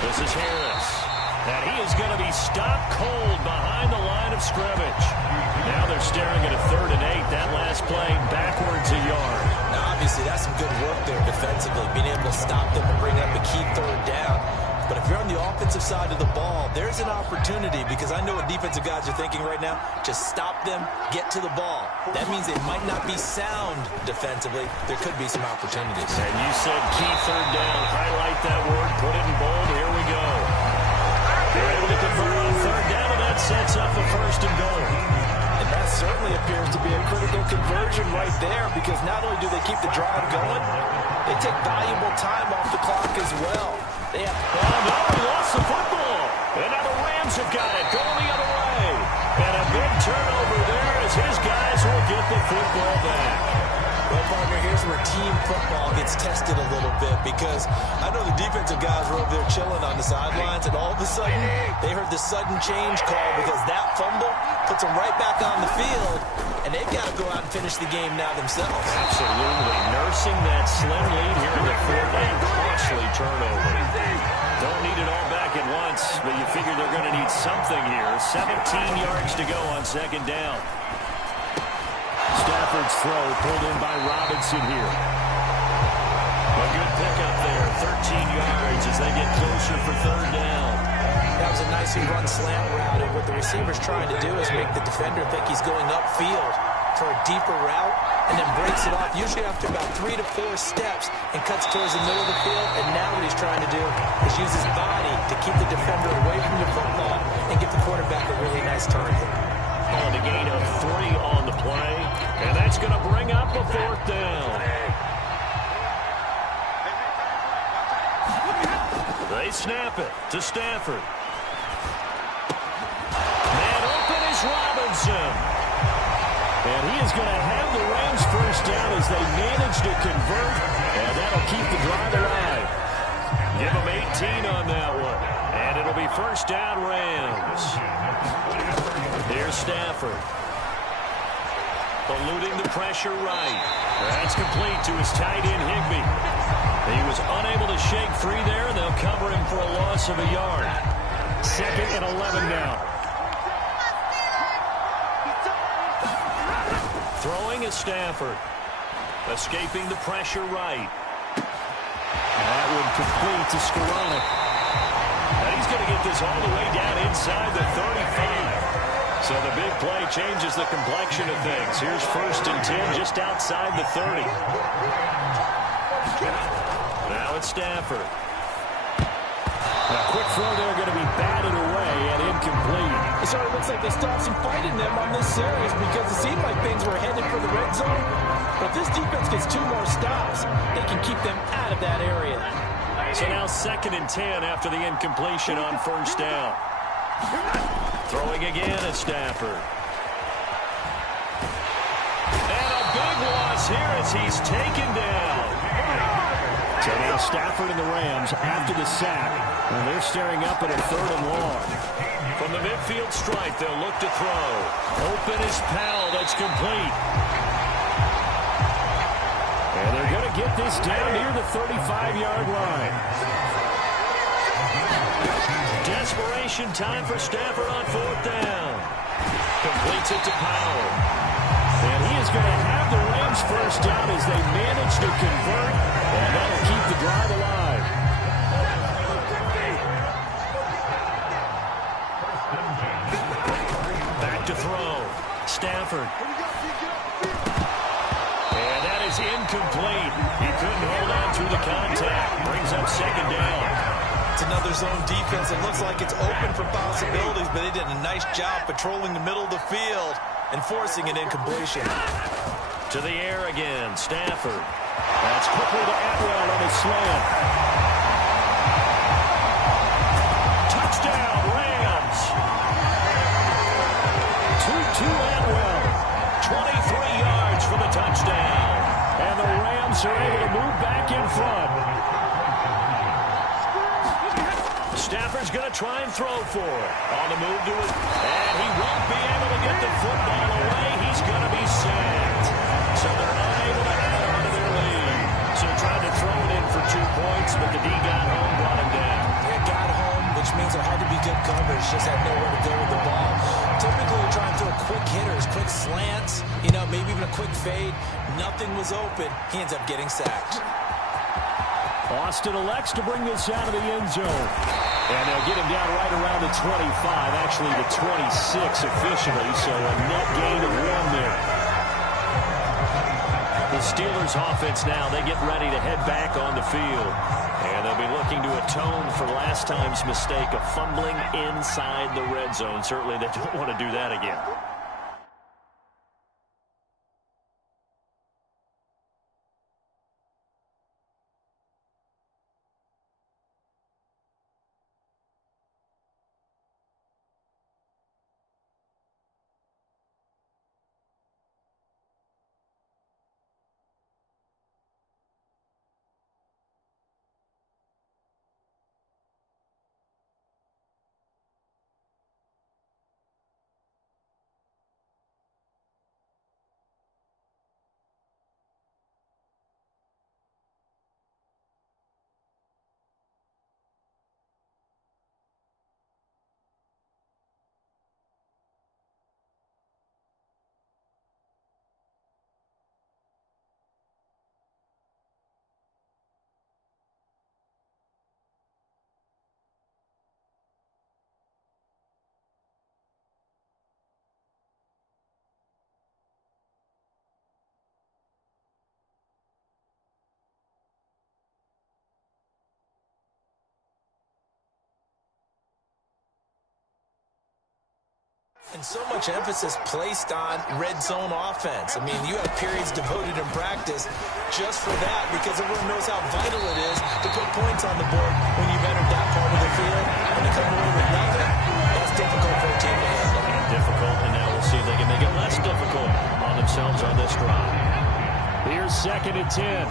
This is Harris. And he is going to be stopped cold behind the line of scrimmage. Now they're staring at a 3rd and 8. That last play backwards a yard. Now, obviously, that's some good work there defensively, being able to stop them and bring up a key 3rd down. But if you're on the offensive side of the ball, there's an opportunity, because I know what defensive guys are thinking right now. Just stop them, get to the ball. That means they might not be sound defensively. There could be some opportunities. And you said key 3rd down. Highlight that word, put it in bold. Here we go. They're able to convert on 3rd down, and that sets up a 1st and goal. And that certainly appears to be a critical conversion right there, because not only do they keep the drive going, they take valuable time off the clock as well. They have... Oh, no, he lost the football. And now the Rams have got it, going the other way. And a big turnover there as his guys will get the football back. Well, partner, here's where team football gets tested a little bit, because I know the defensive guys were over there chilling on the sidelines, and all of a sudden, they heard the sudden change call, because that fumble puts them right back on the field, and they've got to go out and finish the game now themselves. Absolutely. Nursing that slim lead here in the 4th and costly turnover. Don't need it all back at once, but you figure they're going to need something here. 17 yards to go on 2nd down. Stafford's throw pulled in by Robinson here. A good pickup there, 13 yards as they get closer for 3rd down. That was a nicely run slant route, and what the receiver's trying to do is make the defender think he's going upfield for a deeper route, and then breaks it off, usually after about 3 to 4 steps, and cuts towards the middle of the field. And now what he's trying to do is use his body to keep the defender away from the football and give the quarterback a really nice target. On the gain of 3 on the play, and that's going to bring up a 4th down. They snap it to Stafford. Man open is Robinson. And he is going to have the Rams 1st down as they manage to convert, and that'll keep the drive alive. Give them 18 on that one, and it'll be 1st down Rams. Here's Stafford. Eluding the pressure right. That's complete to his tight end, Higbee. He was unable to shake free there, and they'll cover him for a loss of a yard. 2nd and 11 now. Throwing is Stafford. Escaping the pressure right. That one complete to Skoranek. And he's going to get this all the way down inside the 35. So the big play changes the complexion of things. Here's 1st and 10 just outside the 30. Now it's Stafford. A quick throw there going to be batted away and incomplete. It sort of looks like they stopped some fight in them on this series, because it seemed like things were headed for the red zone. But if this defense gets 2 more stops, they can keep them out of that area. So now 2nd and 10 after the incompletion on 1st down. Throwing again at Stafford. And a big loss here as he's taken down. So now Stafford and the Rams after the sack, and they're staring up at a 3rd and long. From the midfield stripe, they'll look to throw. Open is Powell. That's complete. And they're going to get this down near the 35-yard line. Desperation time for Stafford on 4th down. Completes it to Powell. And he is going to have the Rams 1st down as they manage to convert, and that'll keep the drive alive. Back to throw. Stafford. And that is incomplete. He couldn't hold on through the contact. Brings up 2nd down. It's another zone defense. It looks like it's open for possibilities, but they did a nice job patrolling the middle of the field and forcing an incompletion. To the air again, Stafford. That's quickly to Atwell on his slant. Touchdown, Rams. 2-2 Atwell. 23 yards for the touchdown. And the Rams are able to move back in front. Stafford's going to try and throw for it. On the move to it. And he won't be able to get the football away. He's going to be sacked. So they're unable to add on to their lead. So tried to throw it in for 2 points, but the D got home, brought him down. It got home, which which means there had to be good coverage, just had nowhere to go with the ball. Typically, you're trying to throw quick hitters, quick slants, maybe even a quick fade. Nothing was open. He ends up getting sacked. Austin elects to bring this out of the end zone. And they'll get him down right around the 25, actually the 26 officially, so a net gain of 1 there. The Steelers offense now, they get ready to head back on the field. And they'll be looking to atone for last time's mistake of fumbling inside the red zone. Certainly they don't want to do that again. And so much emphasis placed on red zone offense. I mean, you have periods devoted in practice just for that because everyone knows how vital it is to put points on the board when you've entered that part of the field. And to come away with nothing, that's difficult for a team to handle. And difficult, and now we'll see if they can make it less difficult on themselves on this drive. Here's 2nd and 10.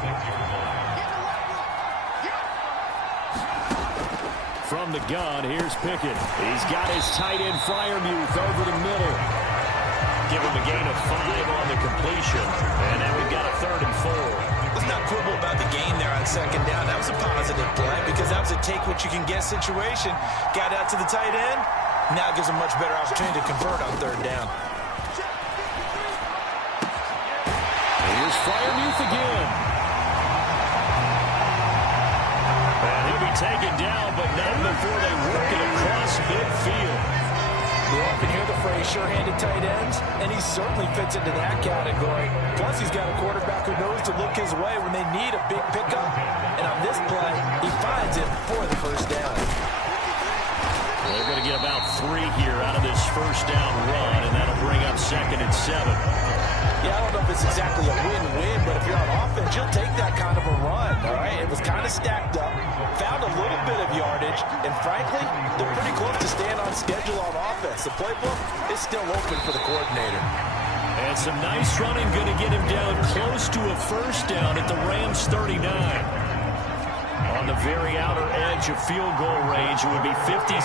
From the gun, here's Pickett. He's got his tight end Freiermuth over the middle. Give him a gain of 5 on the completion. And now we've got a 3rd and 4. Let's not quibble about the gain there on 2nd down. That was a positive play because that was a take-what-you-can-get situation. Got out to the tight end. Now gives a much better opportunity to convert on 3rd down. Here's Freiermuth again. And he'll be taken down, but not before they work it across midfield. We often hear the phrase sure-handed tight ends, and he certainly fits into that category. Plus, he's got a quarterback who knows to look his way when they need a big pickup. And on this play, he finds it for the 1st down. They're going to get about 3 here out of this 1st down run, and that'll bring up 2nd and 7. Yeah, I don't know if it's exactly a win-win, but if you're on offense, you'll take that kind of a run, all right? It was kind of stacked up, found a little bit of yardage, and frankly, they're pretty close to staying on schedule on offense. The playbook is still open for the coordinator. And some nice running, going to get him down close to a 1st down at the Rams' 39. On the very outer edge of field goal range, it would be 56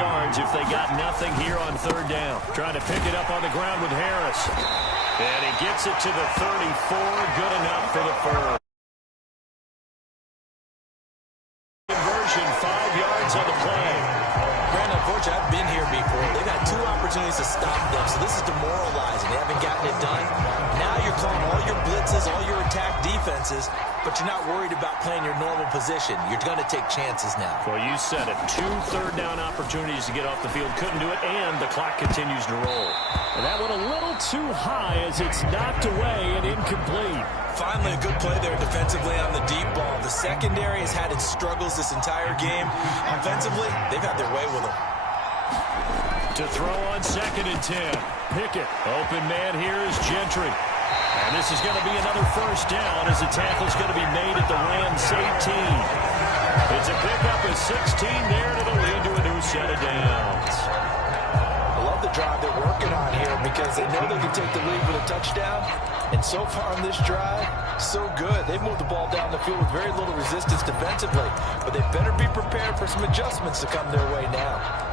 yards if they got nothing here on 3rd down. Trying to pick it up on the ground with Harris. And he gets it to the 34, good enough for the 1st. Conversion, 5 yards on the play. Brandon, unfortunately, I've been here before. They've had 2 opportunities to stop them, so this is demoralizing. They haven't gotten it done. Now you're calling all your blitzes, all your attack defenses, but you're not worried about playing your normal position. You're going to take chances now. Well, you said it. 2 third-down opportunities to get off the field. Couldn't do it, and the clock continues to roll. And that one a little too high as it's knocked away and incomplete. Finally, a good play there defensively on the deep ball. The secondary has had its struggles this entire game. Offensively, they've had their way with them. To throw on 2nd and 10. Pickett. Open man here is Gentry. And this is going to be another 1st down as the tackle's going to be made at the Rams' 18. It's a pickup of 16 there, and it'll lead to a new set of downs. I love the drive they're working on here because they know they can take the lead with a touchdown. And so far on this drive, so good. They've moved the ball down the field with very little resistance defensively. But they better be prepared for some adjustments to come their way now.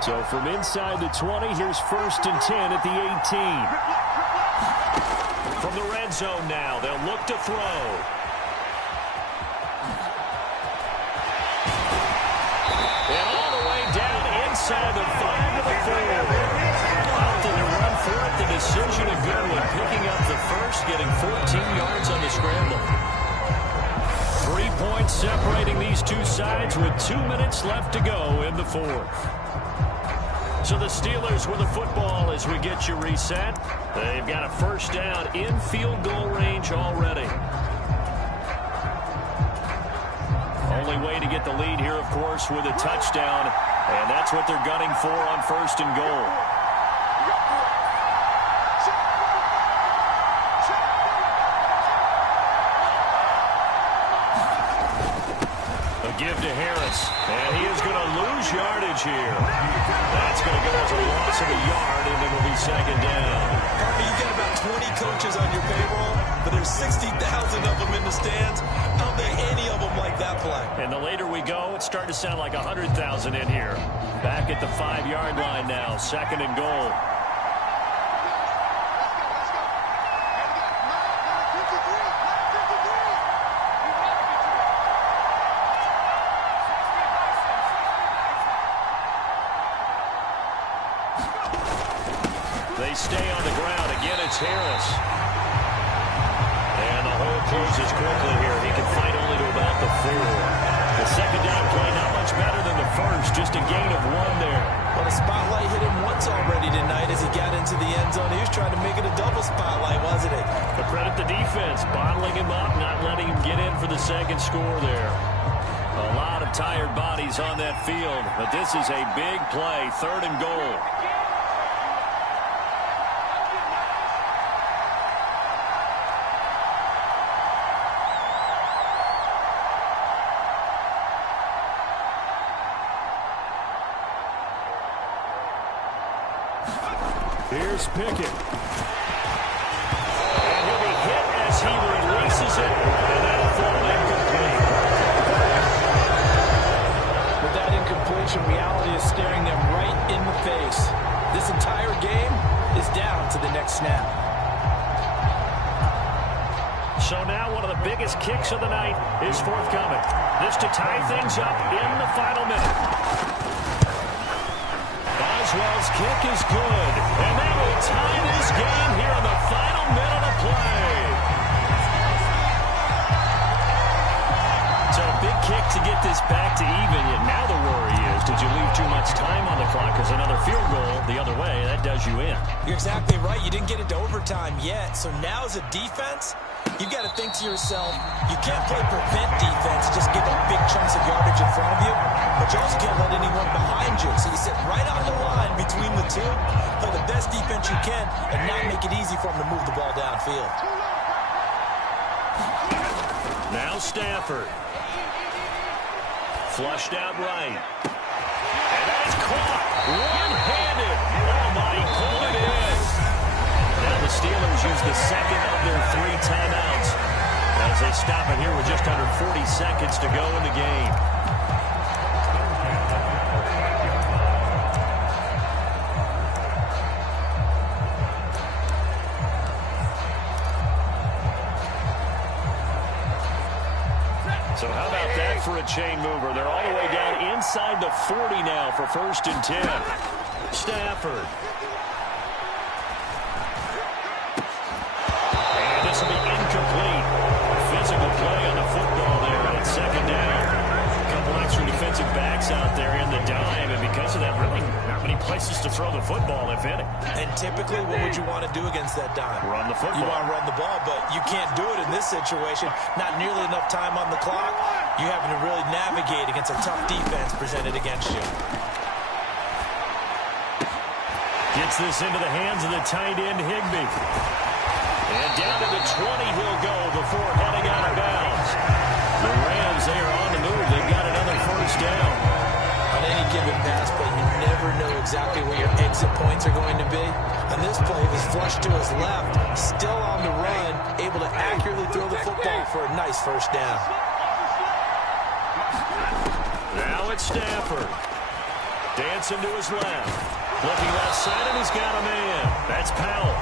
So from inside the 20, here's 1st and 10 at the 18. From the red zone now, they'll look to throw. And all the way down inside the 5 to the 4. Opting to run for it. The decision a good one. Picking up the first, getting 14 yards on the scramble. 3 points separating these two sides with 2 minutes left to go in the fourth. So the Steelers with the football as we get you reset. They've got a first down in field goal range already. Only way to get the lead here, of course, with a touchdown. And that's what they're gunning for on first and goal. Give to Harris, and he is going to lose yardage here. That's going to go as a loss of a yard, and it'll be second down. Harvey, you got about 20 coaches on your payroll, but there's 60,000 of them in the stands. I don't think any of them like that play. And the later we go, it's starting to sound like 100,000 in here. Back at the 5-yard line now, second and goal. Stay on the ground. Again, it's Harris. And the hole closes quickly here. He can fight only to about the 4. The second down play not much better than the first. Just a gain of 1 there. Well, the spotlight hit him once already tonight as he got into the end zone. He was trying to make it a double spotlight, wasn't he? But credit the defense. Bottling him up, not letting him get in for the second score there. A lot of tired bodies on that field. But this is a big play. Third and goal. Here's Pickett. And he'll be hit as he releases it, and that'll fall incomplete. With that incompletion, reality is staring them right in the face. This entire game is down to the next snap. So now one of the biggest kicks of the night is forthcoming. This to tie things up in the final minute. Boswell's kick is good, and that will tie this game here in the final minute of play. So a big kick to get this back to even. And now the worry is, did you leave too much time on the clock? Because another field goal the other way, that does you in. You're exactly right. You didn't get it to overtime yet. So now as a defense, you've got to think to yourself, you can't play prevent defense, just give up big chunks of yardage in front of you, but you also can't let anyone behind you. So you sit right on the line between the two, play the best defense you can, and not make it easy for them to move the ball downfield. Now Stafford. Flushed out right. And that is caught. One-handed. Oh, my, he pulled it in. Now the Steelers use the second of their 3 timeouts as they stop it here with just under 40 seconds to go in the game. So how about that for a chain mover? They're all the way down inside the 40 now for first and 10. Stafford. And this will be incomplete. Physical play on the football there, and it's second down. A couple extra defensive backs out there in the dime, and because of that, really not many places to throw the football, if any. And typically, what would you want to do against that dime? Run the football. You want to run the ball, but you can't do it in this situation. Not nearly enough time on the clock. You having to really navigate against a tough defense presented against you. Gets this into the hands of the tight end, Higbee. And down to the 20 he'll go before heading out of bounds. The Rams, they are on the move. They've got another first down. On any given pass play, you never know exactly where your exit points are going to be. On this play, he was flushed to his left, still on the run, able to accurately throw the football for a nice first down. Now it's Stafford. Dancing to his left. Looking left side, and he's got a man. That's Powell.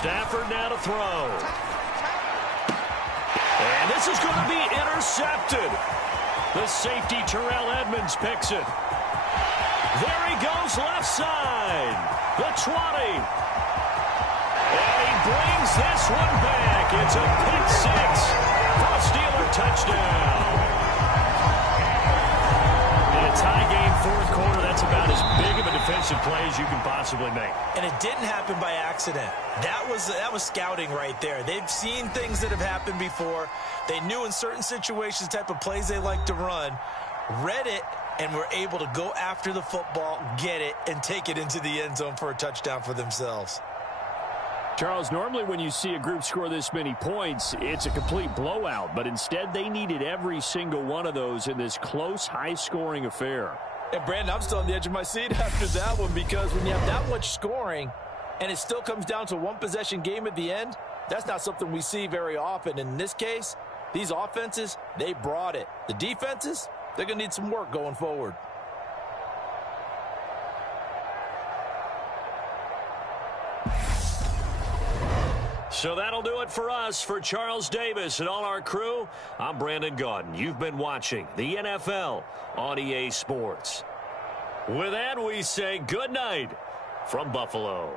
Stafford now to throw. And this is going to be intercepted. The safety, Terrell Edmonds, picks it. There he goes, left side. The 20. And he brings this one back. It's a pick six for a Steeler touchdown. In a tie game, fourth quarter, that's about as big of a defensive play as you can possibly make. And it didn't happen by accident. That was scouting right there. They've seen things that have happened before. They knew in certain situations the type of plays they like to run, read it, and were able to go after the football, get it, and take it into the end zone for a touchdown for themselves. Charles, normally when you see a group score this many points, it's a complete blowout. But instead, they needed every single one of those in this close, high-scoring affair. And, Brandon, I'm still on the edge of my seat after that one because when you have that much scoring and it still comes down to one-possession game at the end, that's not something we see very often. And in this case, these offenses, they brought it. The defenses, they're going to need some work going forward. So that'll do it for us. For Charles Davis and all our crew, I'm Brandon Gaudin. You've been watching the NFL on EA Sports. With that, we say good night from Buffalo.